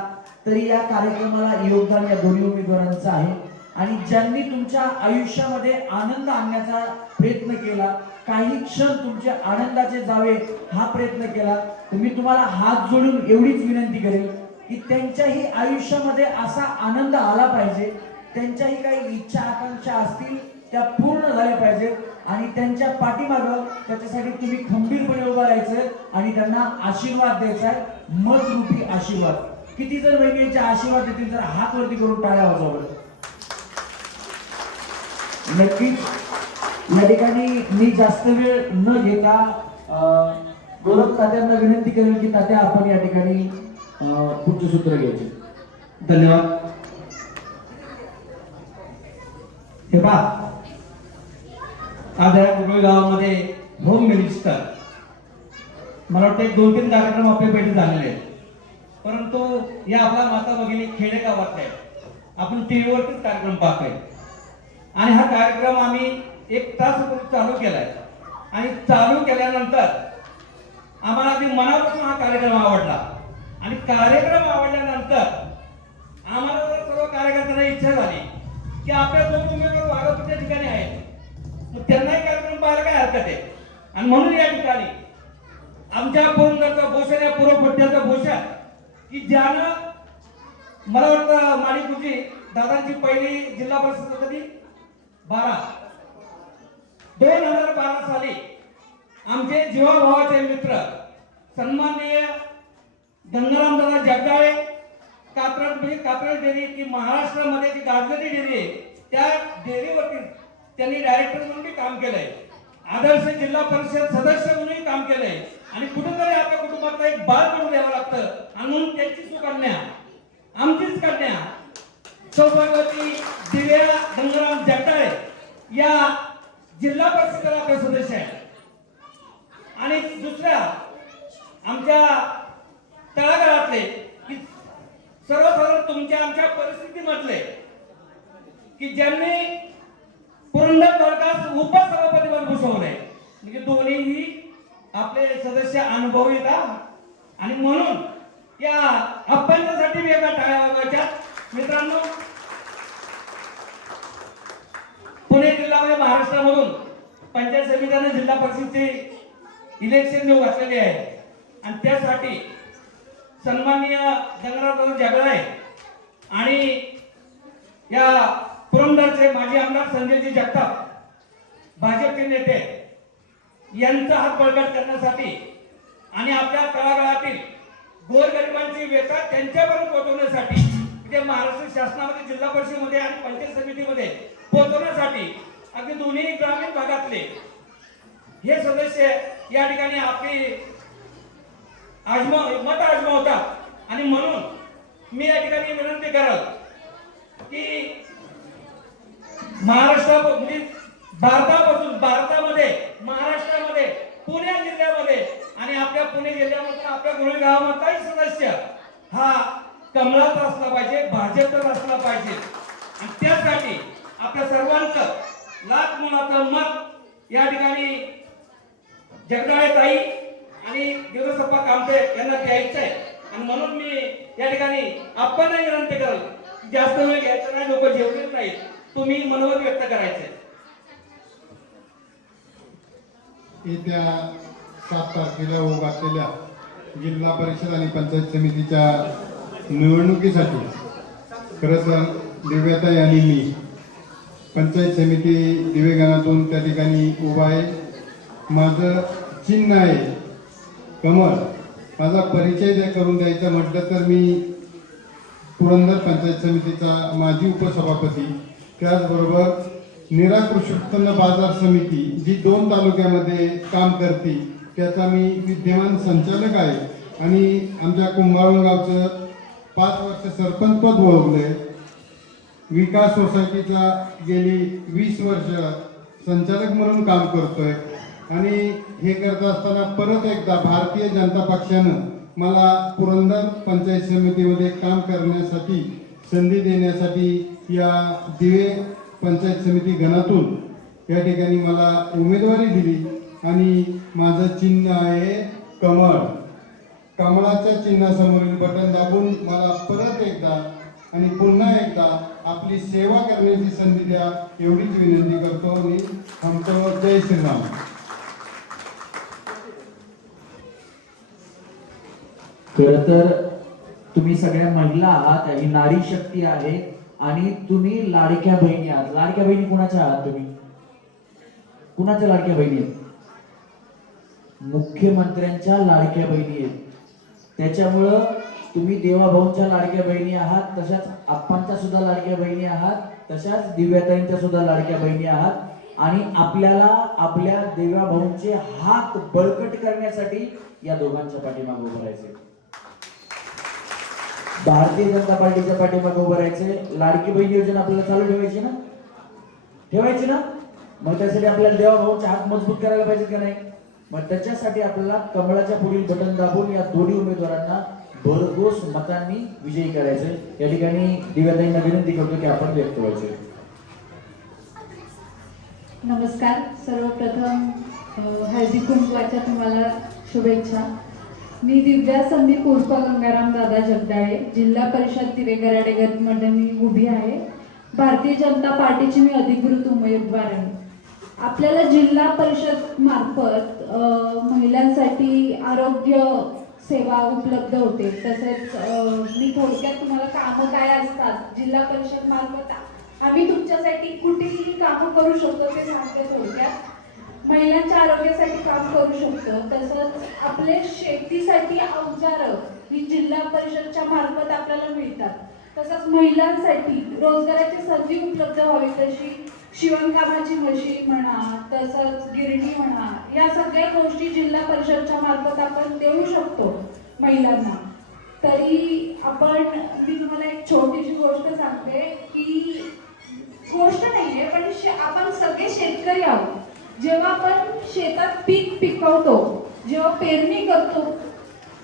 तरी या कार्यक्रमाला योगदान या दोन्ही उमेदवारांचं आहे. आणि ज्यांनी तुमच्या आयुष्यामध्ये आनंद आणण्याचा प्रयत्न केला, काही क्षण तुमचे आनंदाचे जावे हा प्रयत्न केला, तर मी तुम्हाला हात जोडून एवढीच विनंती करेन की त्यांच्याही आयुष्यामध्ये असा आनंद आला पाहिजे, त्यांच्याही काही इच्छा आकांक्षा असतील त्या पूर्ण झाल्या पाहिजेत आणि त्यांच्या पाठीमागं त्याच्यासाठी तुम्ही खंबीरपणे उभं राहायचं आणि त्यांना आशीर्वाद द्यायचा आहे, मतरूपी आशीर्वाद. किती जण वैद्यांचे आशीर्वाद देतील जर हात वरती करून टाळ्या वाजवा. नक्कीच या ठिकाणी मी जास्त वेळ न घेता गोरख तात्यांना विनंती करेन की तात्या आपण या ठिकाणी पुढचे सूत्र घ्यायचे. धन्यवाद. हे पहा, आज या कुंभे गावामध्ये होम मिनिस्टर मला वाटतं 2-3 कार्यक्रम आपल्या पेठी झालेले आहेत, परंतु या आपल्या माता भगिनी खेडेगावात आहेत. आपण टीव्हीवरतीच कार्यक्रम पाहतोय आणि हा कार्यक्रम आम्ही 1 तास चालू केलाय आणि चालू केल्यानंतर आम्हाला अगदी मनापासून हा कार्यक्रम आवडला आणि कार्यक्रम आवडल्यानंतर आम्हाला सर्व कार्यकर्त्यांना इच्छा झाली की आपल्या 2 उमेदवार वाघापूरच्या ठिकाणी आहेत, मग त्यांनाही कार्यक्रम पाहायला काय हरकत आहे. आणि म्हणून या ठिकाणी आमच्या पुरंदरचा भूषण या पूर्वपट्ट्याचा भूषण की ज्यानं मला वाटतं माणिकपूरची दादांची पहिली जिल्हा परिषद कधी 2012 साली आमचे जीवाभावाचे मित्र सन्माननीय गंगाराम दादा जगदाळे कात्रज डेअरी की महाराष्ट्रामध्ये जी गाजलेली डेअरी आहे त्या डेअरीवरती त्यांनी डायरेक्टर म्हणून काम केलंय, आदर्श जिल्हा परिषद सदस्य म्हणूनही काम केलंय आणि कुठेतरी आपल्या कुटुंबातला एक बाळ करून द्यावं लागतं आणि म्हणून त्यांची सुकन्या आमचीच कन्या सौभाग्यवती दिव्या गंगाराम जगदाळे या जिल्हा परिषदेला आपले सदस्य आहेत. आणि दुसऱ्या आमच्या तळागाळातले की सर्वसाधारण तुमच्या आमच्या परिस्थितीमधले की ज्यांनी पुरंदर तालुक्यात उपसभापतीवर भूषवलंय, म्हणजे दोन्हीही आपले सदस्य अनुभवी आहेत आणि म्हणून या अभ्यंतरासाठी वेगळ्या टाळ्या वाजवायच्या. मित्रांनो, पुणे जिल्हा व महाराष्ट्रामधून पंचायत समितीने जिल्हा परिषदचे इलेक्शन देऊ घातलेले आहे आणि त्यासाठी सन्माननीय गंगाराम जगदाळे आणि या पुरंदरचे माजी आमदार संजयजी जगताप भाजपचे नेते यांचा हात बळकट करण्यासाठी आणि आपल्या तळागाळातील गोरगरिबांची व्यथा त्यांच्यापर्यंत पोहोचवण्यासाठी ते महाराष्ट्र शासनामध्ये जिल्हा परिषदेमध्ये आणि पंचायत समितीमध्ये पोहोचवण्यासाठी अगदी दोन्ही ग्रामीण भागातले हे सदस्य या ठिकाणी आपली मत आजमावतात आणि म्हणून मी या ठिकाणी विनंती करत की महाराष्ट्रामध्ये भारतामध्ये महाराष्ट्रामध्ये पुणे जिल्ह्यामध्ये आणि आपल्या पुणे जिल्ह्यामध्ये आपल्या गुरुळ गावामधलाही सदस्य हा कमळाचा असला पाहिजे, भाजपचा असला पाहिजे आणि त्यासाठी आपल्या सर्वांचं लाख मोलाचं मत या ठिकाणी जगदाळे ताई आणि दिवसप्पा कामते यांना द्यायचं आहे आणि म्हणून मी या ठिकाणी आपणही विनंती करेल जास्त वेळ घ्यायचा नाही, लोक जेवलेच नाहीत, तुम्ही मनोगत व्यक्त करायचे. येत्या 7 तारखेला होऊ घातलेल्या जिल्हा परिषद आणि पंचायत समितीच्या निवडणुकीसाठी खरं तर दिव्याताई आणि मी पंचायत समिती दिवेगानातून त्या ठिकाणी उभा आहे. माझं चिन्ह आहे कमळ. माझा परिचय करून द्यायचा म्हटलं तर मी पुरंदर पंचायत समितीचा माजी उपसभापती, त्याचबरोबर निरा कृषी उत्पन्न बाजार समिती जी 2 तालुक्यामध्ये काम करते त्याचा मी विद्यमान संचालक आहे आणि आमच्या कुंभाळवण गावचं 5 वर्ष सरपंच पद भोगलंय. विकास सोसायटीचा गेली 20 वर्ष संचालक म्हणून काम करतोय आणि हे करत असताना परत एकदा भारतीय जनता पक्षानं मला पुरंदर पंचायत समितीमध्ये काम करण्यासाठी संधी देण्यासाठी या दिवे पंचायत समिती गणातून या ठिकाणी मला उमेदवारी दिली आणि माझं चिन्ह आहे कमळ. कमळाच्या चिन्हासमोरील बटन दाबून मला परत एकदा आणि पुन्हा एकदा आपली सेवा करण्याची संधी द्या एवढीच विनंती करतो आणि थांबतो. जय श्रीराम. खरं तर तुम्ही सगळ्या महिला आहात, ही नारी शक्ती आहे आणि तुम्ही लाडक्या बहिणी आहात. लाडक्या बहिणी कुणाच्या आहात तुम्ही? कुणाच्या लाडक्या बहिणी आहेत? मुख्यमंत्र्यांच्या लाडक्या बहिणी आहेत. त्याच्यामुळं तुम्ही देवाभाऊंच्या लाडक्या बहिणी आहात, तशाच आप्पांच्या सुद्धा लाडक्या बहिणी आहात, तशाच दिव्याताईंच्या सुद्धा लाडक्या बहिणी आहात आणि आपल्याला आपल्या देवाभाऊंचे हात बळकट करण्यासाठी या दोघांच्या पाठीमागे उभं राहायचे. भारतीय जनता पार्टीच्या पाठीमागे उभं राहायचे. लाडकी बहीण योजना आपल्याला चालू ठेवायची ना? ठेवायची ना? मग त्यासाठी आपल्याला देवाभाऊंचे हात मजबूत करायला पाहिजे का नाही? मग त्याच्यासाठी आपल्याला कमळाच्या पुढील बटन दाबून या दोन्ही उमेदवारांना भरघोस मतांनी विजयी करायचे. या ठिकाणी दिव्याताईंना विनंती करतो की आपण व्यक्त व्हायचे. नमस्कार. सर्वप्रथम हळदी कुंकवाच्या तुम्हाला शुभेच्छा. मी दिव्या संदीप उर्फ गंगाराम दादा जगदाळे, जिल्हा परिषद दिवे गराडे गटमध्ये मी उभी आहे. भारतीय जनता पार्टीची मी अधिकृत उमेदवार आहे. आपल्याला जिल्हा परिषद मार्फत महिलांसाठी आरोग्य सेवा उपलब्ध होते. तसेच मी थोडक्यात तुम्हाला कामं काय असतात जिल्हा परिषद मार्फत आम्ही तुमच्यासाठी कुठेही कामं करू शकतो ते सांगते थोडक्यात. महिलांच्या आरोग्यासाठी काम करू शकतो. तसंच आपले शेतीसाठी अवजारं ही जिल्हा परिषदच्या मार्फत आपल्याला मिळतात. तसंच महिलांसाठी रोजगाराची संधी उपलब्ध व्हावी तशी शिवणकामाची मशीन म्हणा, तसंच गिरणी म्हणा, या सगळ्या गोष्टी जिल्हा परिषदच्या मार्फत आपण देऊ शकतो महिलांना. तरी मी तुम्हाला एक छोटीशी गोष्ट सांगते की गोष्ट नाहीये पण आपण सगळे शेतकरी आहोत. जेव्हा आपण शेतात पीक पिकवतो, जेव्हा पेरणी करतो,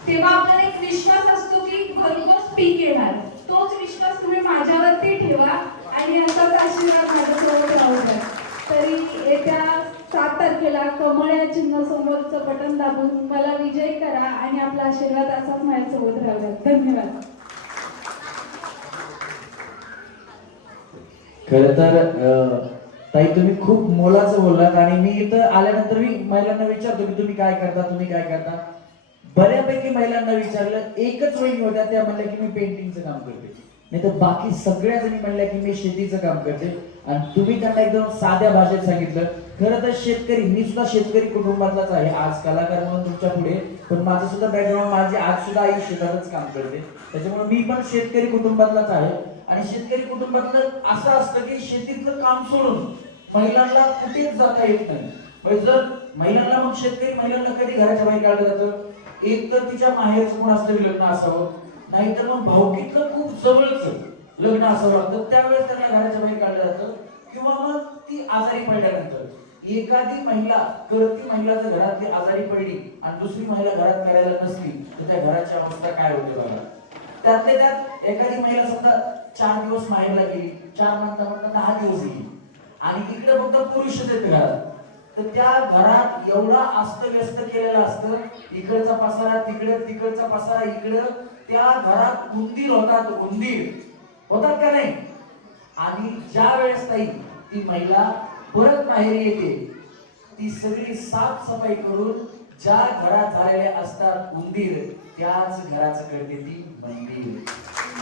तेव्हा आपल्याला एक विश्वास असतो की भरघोस पीक येणार. तोच विश्वास तुम्ही माझ्यावरती ठेवा आणि असाच आशीर्वाद माझ्यासोबत राहू द्या. तरी येत्या 7 तारखेला कमळ या चिन्हासमोरचं बटन दाबून मला विजयी करा आणि आपला आशीर्वाद असाच माझ्यासोबत राहू द्या. धन्यवाद. खरं तर ताई तुम्ही खूप मोलाचं बोललात आणि मी इथं आल्यानंतर मी महिलांना विचारतो की तुम्ही काय करता. बऱ्यापैकी महिलांना विचारलं, एकच वहिनी होत्या त्या म्हणल्या की मी पेंटिंगचं काम करते, नाही तर बाकी सगळ्या जणी म्हणल्या की मी शेतीचं काम करते. आणि तुम्ही त्यांना एकदम साध्या भाषेत सांगितलं. खरं तर शेतकरी, मी सुद्धा शेतकरी कुटुंबातलाच आहे, आज कलाकार म्हणून तुमच्या पुढे, पण माझं सुद्धा बॅकग्राऊंड, माझी आज सुद्धा आई शेतातच काम करते, त्याच्यामुळे मी पण शेतकरी कुटुंबातलाच आहे. आणि शेतकरी कुटुंबातलं असं असतं की शेतीतलं काम सोडून महिलांना कुठेच जाता येत नाही. जर महिलांना, मग शेतकरी महिलांना कधी घराच्या बाहेर काढलं जातं? एक तर तिच्या माहेरचं कोण असलं लग्न असावं, नाहीतर मग भाऊकीतलं खूप जवळच लग्न असावं लागतं, त्यावेळेस त्यांना घराच्या बाहेर काढलं जातं. किंवा मग ती आजारी पडल्यानंतर एखादी महिला करती महिला जर घरातली आजारी पडली आणि दुसरी महिला घरात करायला नसली तर त्या घराची अवस्था काय होते बघा. त्यातले त्यात एखादी महिला समजा 4 दिवस माहेरला गेली, 4 म्हणता 10 दिवस गेली आणि इकडे फक्त पुरुषच आहेत घरात, तर त्या घरात एवढा अस्तव्यस्त केलेला असतं, इकडचा पसारा तिकडे, तिकडचा पसारा इकडं, त्या घरात उंदीर होतात का नाही? आणि ज्या वेळेस ताई ती महिला परत माहेरी येते, ती सगळी साफसफाई करून ज्या घरात झालेले असतात उंदीर, त्याच घराचं करते ती मंदिर.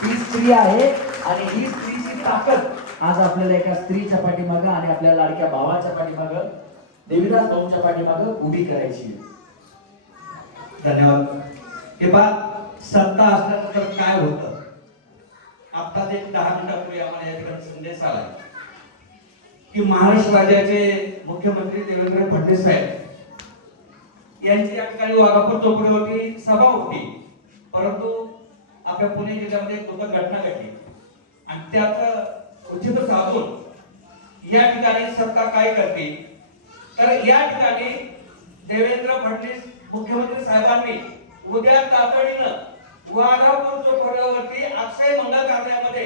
ही स्त्री आहे आणि ही स्त्रीची ताकद आज आपल्याला एका स्त्रीच्या पाठीमागं आणि आपल्या लाडक्या भावाच्या पाठीमागं, देवीदास भाऊच्या पाठीमागं उभी करायची. धन्यवाद. हे बा, सत्ता असल्यानंतर काय होतं? आत्ताच एक 10 मिनिटापूर्वी आम्हाला या ठिकाणी संदेश आला की महाराष्ट्र राज्याचे मुख्यमंत्री देवेंद्र फडणवीस साहेब यांची या ठिकाणी वाघापूर चौकडीवरती सभा होती, परंतु आपल्या पुणे जिल्ह्यामध्ये एक दुःखद घटना घडली आणि त्याचं औचित्य साधून या ठिकाणी सरकार काय करते तर या ठिकाणी देवेंद्र फडणवीस मुख्यमंत्री साहेबांनी उद्या तातडीनं वाघापूर चौकडीवरती अक्षय मंगल कार्यामध्ये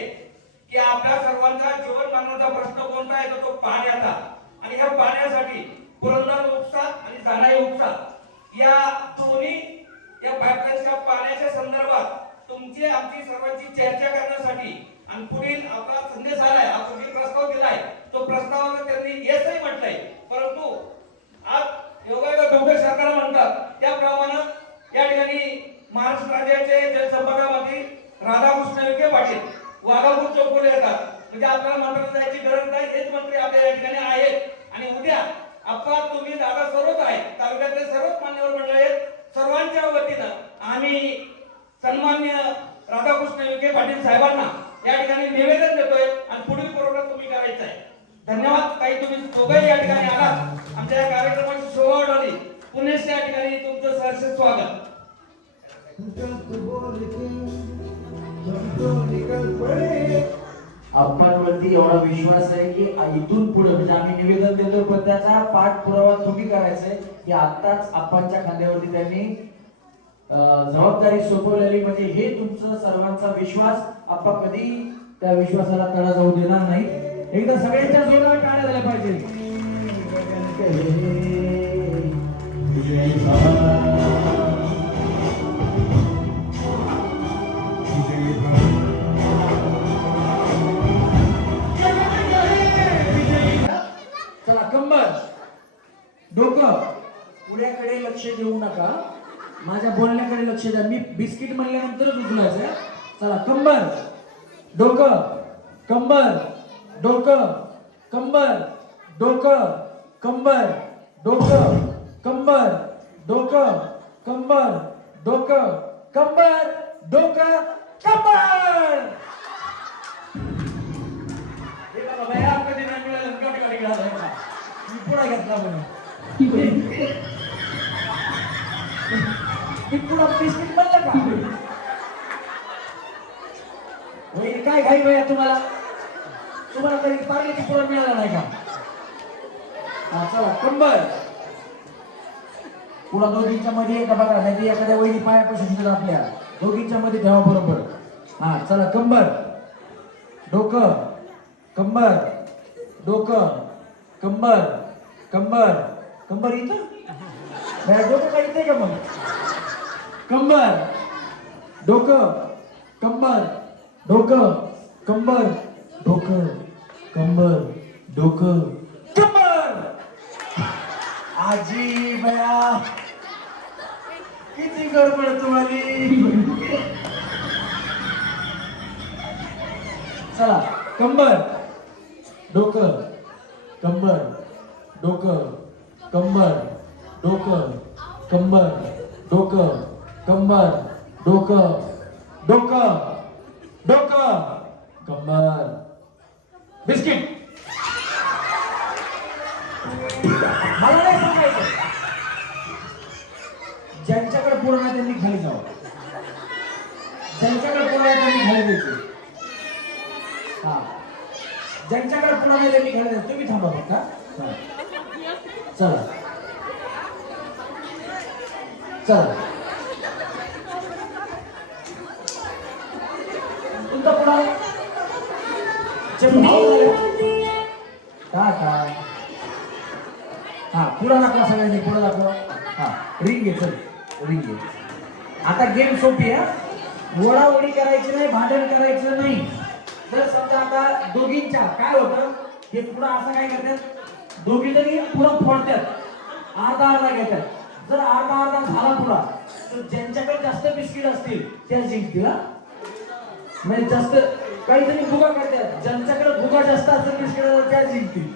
की आपल्या सर्वांचा जीवन मरणाचा प्रश्न कोणता आहे तर तो पाण्याचा, आणि ह्या पाण्यासाठी पुरंदर उपसा आणि जाणाई उपसा या दोन्ही या पाईपलाईनच्या पाण्याच्या संदर्भात तुमची आमची सर्वांची चर्चा करण्यासाठी आणि पुढील आपला संदेश आलाय, आपण जे प्रस्ताव दिलाय तो प्रस्तावाला त्यांनी येसही म्हटलंय, परंतु आज योगायोग दोघे सरकार म्हणतात त्याप्रमाणे या ठिकाणी महाराष्ट्र राज्याचे जलसंपदा मंत्री राधाकृष्ण विखे पाटील वाघापूर चौकडे येतात, म्हणजे आपल्याला मंत्रालयात जायची गरज नाही, हेच मंत्री आपल्या या ठिकाणी आहेत. आणि उद्या आपण तुम्ही दादा सर्वच आहे, तालुक्यातले सर्वच मान्यवर मंडळी आहेत, सर्वांच्या वतीनं आम्ही सन्मान्य राधाकृष्ण विखे पाटील साहेबांना या ठिकाणी निवेदन देतोय आणि पुढील प्रोग्राम तुम्ही करायचा आहे. धन्यवाद ताई, तुम्ही दोघंही या ठिकाणी आलात, आमच्या या कार्यक्रमाची शोभा वाढवली. पुण्याच्या या ठिकाणी तुमचं सहर्ष स्वागत. आप्पांवरती एवढा विश्वास आहे की इथून पुढे म्हणजे आम्ही निवेदन देतो पण त्याचा पाठपुरावा तुम्ही करायचा आहे की आताच आप्पांच्या खांद्यावरती त्यांनी जबाबदारी सोपवलेली, म्हणजे हे तुमचं सर्वांचा विश्वास आप्पा कधी त्या विश्वासाला तडा जाऊ देणार नाही. एकदा सगळ्यांच्या जोरावर टाळ्या झाल्या पाहिजे. चला कंबर डोकं पुढ्याकडे लक्ष देऊ नका, माझ्या बोलण्याकडे लक्ष द्या. मी बिस्किट म्हणल्यानंतरच उचलायचं. चला कंबर डोकं कंबर डोकं कंबर डोकं कंबर डोकं कंबर डोकं कंबर डोकं कंबर डोकं कंबर. हे बघा बाया कधी नाही मिळालं गाडी घालायचा मी पुढे घेतला म्हणून पुढं बिस्किट बनलं का होईल काय घाई भैया तुम्हाला तुम्हाला कधी पार्लेची पुरण मिळाला नाही का? हा चला कंबर पुढा दोघींच्या मध्ये एका बघा नाही एखाद्या वहिनी पायापासून सुद्धा आपल्या दोघींच्या मध्ये ठेवा बरोबर. हा चला कंबर डोकं कंबर डोकं कंबर कंबर कंबर इथं डोकं काय इथे का मग कंबर डोकं कंबर डोकं कंबर डोकं कंबर डोकं कंबर. आजी बया किती गडबड तुम्हाला. चला कंबर डोकं कंबर डोकं कंबर डोकं कंबर डोकं कंबर डोकं डोकं डोकं कंबर. बिस्किट मला नाही सांगायचं, ज्यांच्याकडे पूर्ण आहे त्यांनी खाली जावं, ज्यांच्याकडे पूर्ण आहे त्यांनी खाली द्यायचे. हा ज्यांच्याकडे पूर्ण आहे त्यांनी खाली द्यायचं. तुम्ही थांबा फक्त. चला चला तुमचा पुढा काय हा पुढा दाखवा सगळ्यांनी पुढा दाखवा. हा रिंग घे चल रिंग घे. आता गेम सोपी आहे, ओढाओढी करायची नाही, भांडण करायचं नाही. जर समजा आता दोघींच्या काय होतं हे पुढं असं काय करतात दोघी जणी पुढं फोडतात अर्धा अर्धा घेतात. जर अर्धा अर्धा झाला पुढा तर ज्यांच्याकडे जास्त बिस्किट असतील त्या जिंकतील. म्हणजे जास्त काही जणी भुगा करतात, ज्यांच्याकडे भुगा जास्त असेल बिस्किट त्या जिंकतील.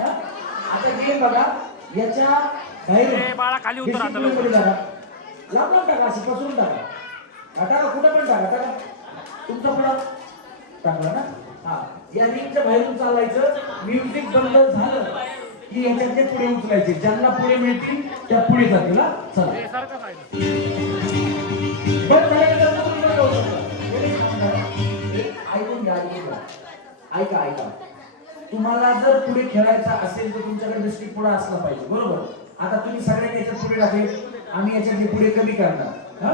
आता गेम बघा याच्या बाहेर बिस्किट लांबून टाका अशी पसरून टाका. टाका कुठं पण टाका टाका. तुमचा पुढा टाकला ना. हा या रिंगच्या बाहेरून चालायचं. म्युझिक बंद झालं की याच्यातले पुढे उचलायचे, ज्यांना पुढे मिळतील त्या पुढे जातील. हा चला बरं, त्यानंतर तुम्ही बघा होतं. ऐकून घ्या, ऐकून घ्या. ऐका तुम्हाला जर पुढे खेळायचा असेल तर तुमच्याकडे बिस्किट पुढे असला पाहिजे, बरोबर. आता तुम्ही सगळ्यात याच्यात पुढे टाकले, आम्ही याच्यात पुढे कमी करणार. हा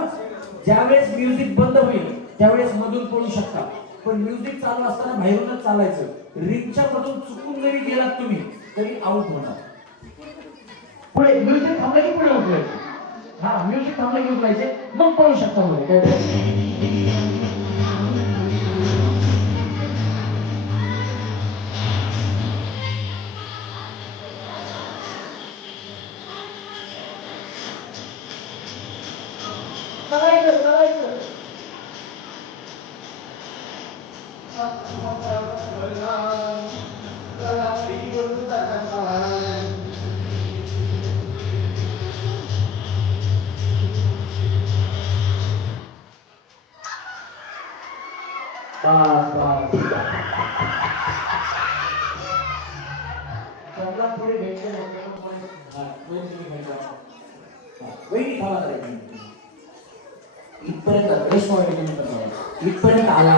ज्यावेळेस म्युझिक बंद होईल त्यावेळेस मधून पळू शकता, पण म्युझिक चालू असताना बाहेरूनच चालायचं. रिंगच्या मधून चुकून जरी गेलात तुम्ही तरी आउट होणार. पुढे म्युझिक थांबलं की पुढे उठवायचे. हा म्युझिक थांबलं की उठवायचे, मग पळू शकता पुढे. पुढे भेटले इथपर्यंत आला,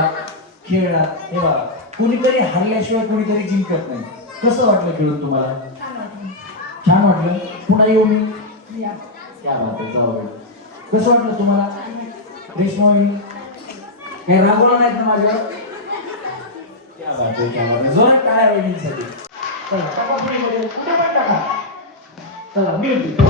खेळला. हे बघा, कुणीतरी हरल्याशिवाय कुणीतरी जिंकत नाही. कसं वाटलं खेळून तुम्हाला? छान वाटलं. पुन्हा येऊ मी? क्या बात आहे, जाऊ. कसं वाटलं तुम्हाला? रेशमाई काही रागवलं नाहीत ना माझ्यावर? क्या बात आहे, क्या बात आहे. जोरात टाळ्या वहिनींसाठी. चला टाका पुढे मध्ये, कुठे पण टाका. चला म्युझिक.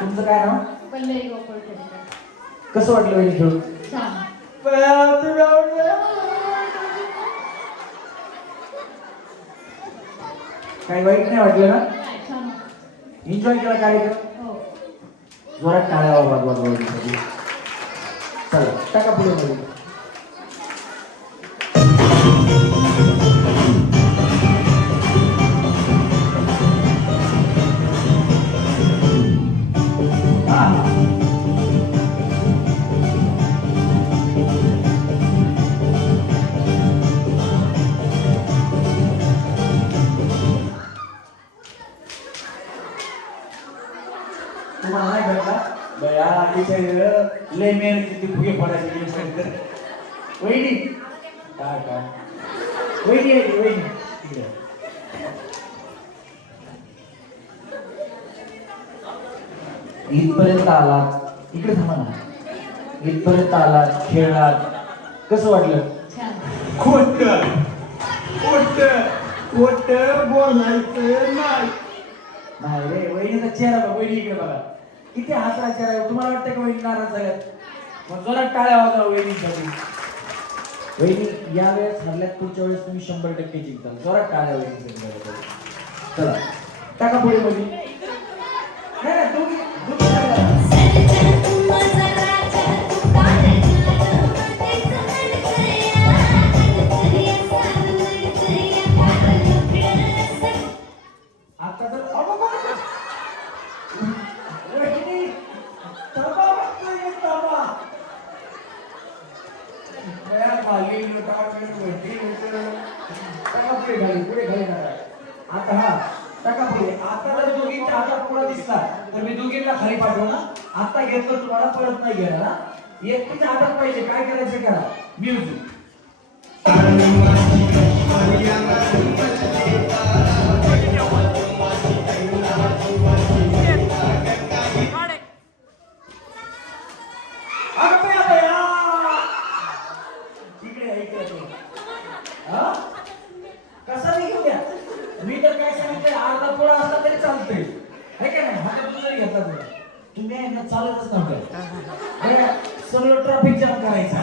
तुमचं काय नाव? पल्लवी गोपाळ टेंबे. कसं वाटलं वहिनी खेळून? छान. काही वाईट नाही वाटलं ना? छान. एन्जॉय केला कार्यक्रम? हो. जोरात टाळ्या वाजवा. चला टाका पुढे मध्ये. तुम्हाला नाही भेटला बया, लय मेहनत किती फुगे पडायचे. वहिनी काय काय वहिनी आहे, वहिनी इकडे. इथपर्यंत आलात, इकडे थांबा ना. इथपर्यंत आलात, खेळलात, कसं वाटलं? छान. खोट बोलायचं नाही. नाही रे, वहिनीचा चेहरा बघ. वहिनी इकडे बघा, किती हसरा चेहरा आहे. तुम्हाला वाटतं का वहिनी नाराज झाल्यात? मग जोरात टाळ्या वाजवा वहिनीसाठी. वहिनी यावेळेस हरल्यात, पुढच्या वेळेस तुम्ही 100% जिंकताल. जोरात टाळ्या वहिनीसाठी. चला टाका पुढे मध्ये. नाही दोघी आता तर पुढे खाली आता. हा टाका पुढे. आता जर दोघींच्या हातात पुढे दिसला तर मी दोघींना खाली पाठवणार. आता घेतलं तुम्हाला परत नाही घेणार. एकटीच्या हातात पाहिजे, काय करायचं करा. म्युझिक. तुम्ही आहे ना चालतच नव्हतं अरे सगळं ट्रॅफिक जाम करायचा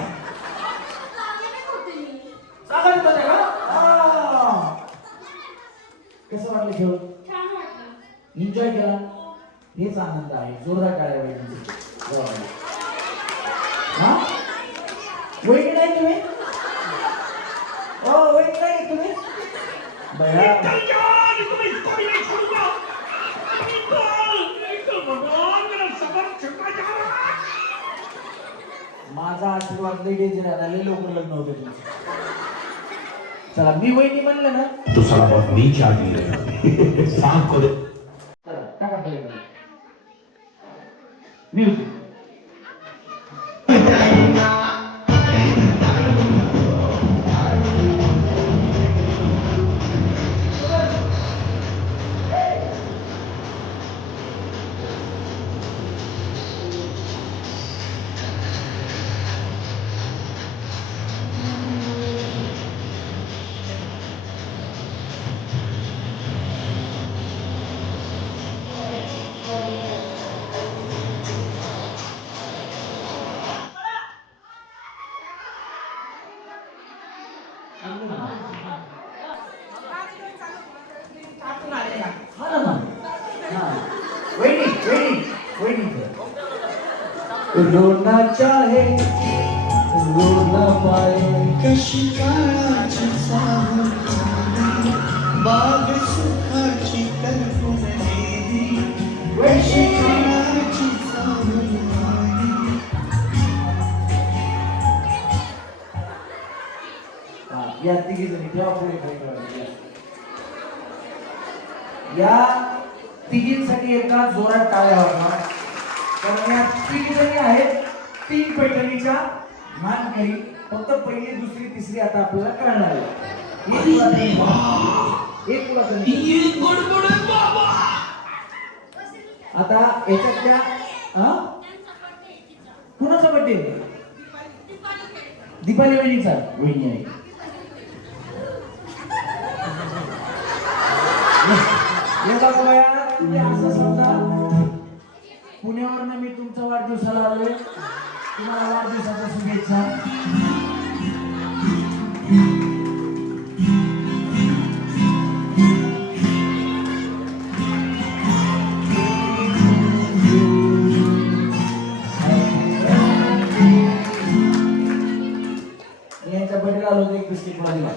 चालत होते का कसं वाटलं खेळ छान वाटलं. एन्जॉय केला हेच आनंद आहे जोरदार टाळ्या पाहिजे हा वैकी नाही तुम्ही वैकी नाही तुम्ही बया माझा आशीर्वाद लई डेंजर आहे लई लवकर लग्न होते तुमचं चला मी वहिनी म्हणलं ना तो साला बहुत नीच आदमी है सांप को चला टाका play मध्ये. म्युझिक हा ना मग हा वहिनी वहिनी वहिनी रोना चाहे रोना पाए कशी काळाची सावली बाग सुखाची कल्पनेली कशी काळाची सावली या तिघी जणी तेव्हा पुढे काही कळलं या तिघींसाठी एका जोरात टाळ्या वाजवा कारण या तिघी जणी आहेत 3 पैठणीच्या मानकरी फक्त पहिली दुसरी तिसरी आता आपल्याला कळणार आहे एक आता याच्यातल्या कुणाचा बर्थडे दीपाली वहिनीचा वहिनी आहे तुम्ही असं समजा पुण्यावरनं मी तुमच्या वाढदिवसाला आलोय तुम्हाला वाढदिवसाच्या शुभेच्छा यांच्या बर्थडेला आलो एक बिस्किट मला दिला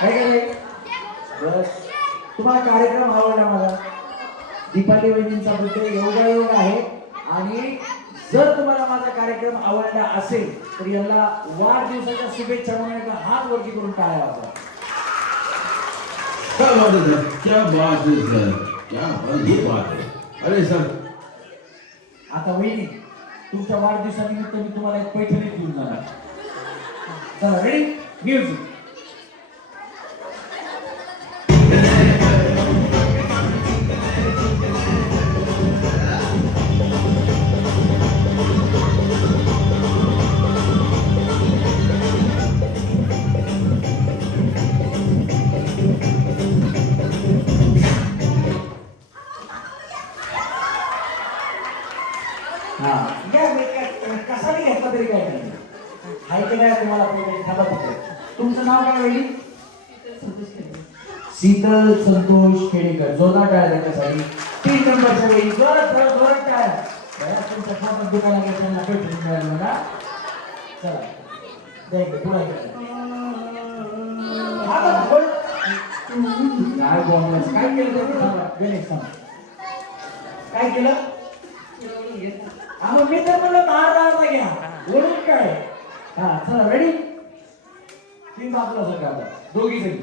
काय काय बस तुम्हाला कार्यक्रम आवडला मला दीपाली वहिनींचा बर्थडे योगायोग आहे आणि जर तुम्हाला माझा कार्यक्रम आवडला असेल तर याला वाढदिवसाच्या शुभेच्छा म्हणून एका हात वरती करून टाळ्या वाजवा क्या बात है सर क्या बात है सर क्या बात है अरे सर आता वहिनी तुमच्या वाढदिवसानिमित्त मी तुम्हाला एक पैठणी घेऊन जाणार चला रेडी म्युझिक कसा नाही घेतला तरी काय नाही हाय की नाही तुम्हाला थांबा तुमचं नाव काय वहिनी शीतल संतोष खेडेकर जोरदार टाळ्या त्याच्यासाठी 3 नंबरच्या वेळी जोरात टाळ्या तुमच्या फोन दुकानात घेतल्याला पैठणी मिळालं ना चला द्या पुढे काय बोलायचं काय केलं ते सांगा गणेश सांग काय केलं मग मी तर म्हणलं मारला घ्या बोलून काय हा चला रेडी 3 बाजूला सगळं आता दोघी जणी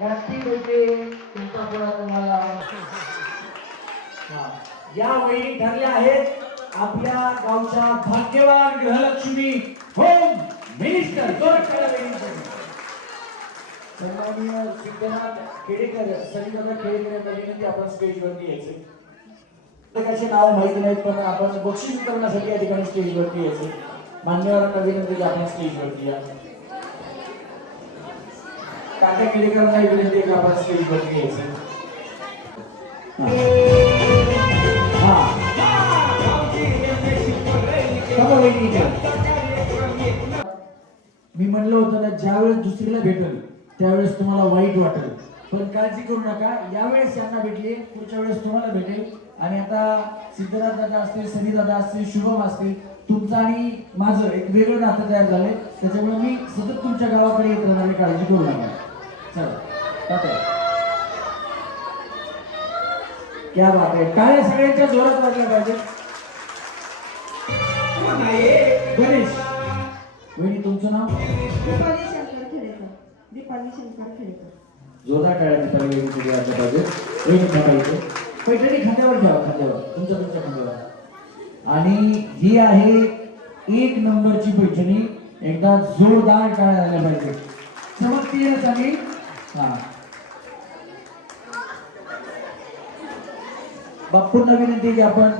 जास्ती भेटले तुमचा पुढा तुम्हाला. हा. या वहिनी ठरल्या आहेत आपल्या गावच्या भाग्यवान गृहलक्ष्मी होम मिनिस्टर. सन्माननीय सिद्धनाथ खेडेकर सरिता खेडेकर यांना विनंती आपण स्टेजवरती यायचे. प्रत्येकाचे नाव माहिती नाहीत पण आपण बक्षीस करण्यासाठी या ठिकाणी स्टेजवरती यायचे. मान्यवरांना विनंती की आपण स्टेजवरती या. काका खेडेकरांना विनंती की आपण स्टेजवरती यायचे. मी म्हणलं होतं ना ज्यावेळेस दुसरीला भेटेल त्यावेळेस तुम्हाला वाईट वाटेल पण काळजी करू नका. यावेळेस यांना भेटले पुढच्या वेळेस तुम्हाला भेटेल. आणि आता सिद्धनाथ दादा असतील सनी दादा असतील शुभम असतील तुमचं आणि माझं एक वेगळं नातं तयार झालंय त्याच्यामुळे मी सतत तुमच्या गावाकडे येत राहणार. काळजी करू नका. चला क्या बात आहे. टाळ्या सगळ्यांच्या जोरात वाजल्या पाहिजे. गणेश वहिनी तुमचं नाव? दीपाली शंकर खेडेकर. दीपाली शंकर खेडेकर. जोरदार टाळ्या दीपाली वहिनीसाठी वाजल्या पाहिजे. वहिनी थांबायचे. पैठणी खांद्यावर घ्यावा खांद्यावर तुमच्या खांद्यावर. आणि ही आहे 1 नंबरची पैठणी. एकदा जोरदार टाळ्या झाल्या पाहिजे. चमकती आहे चांगली. हा बापूंना विनंती की आपण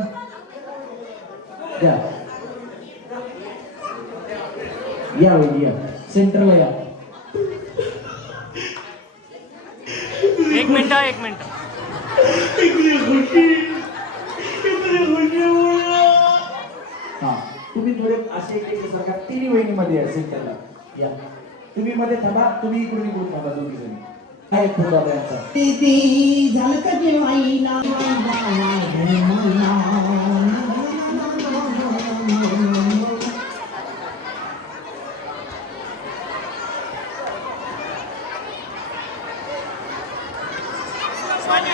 द्या. या वहिनी या सेंटरला या. एक मिनिट हा तुम्ही थोडे असे एक सरकार तिन्ही वहिनीमध्ये या सेंटरला या. तुम्ही मध्ये थांबा. तुम्ही इकडून थांबा दोघी जणी. काय फोन दादा यांचा दीदी झालं का जेवायला स्वाती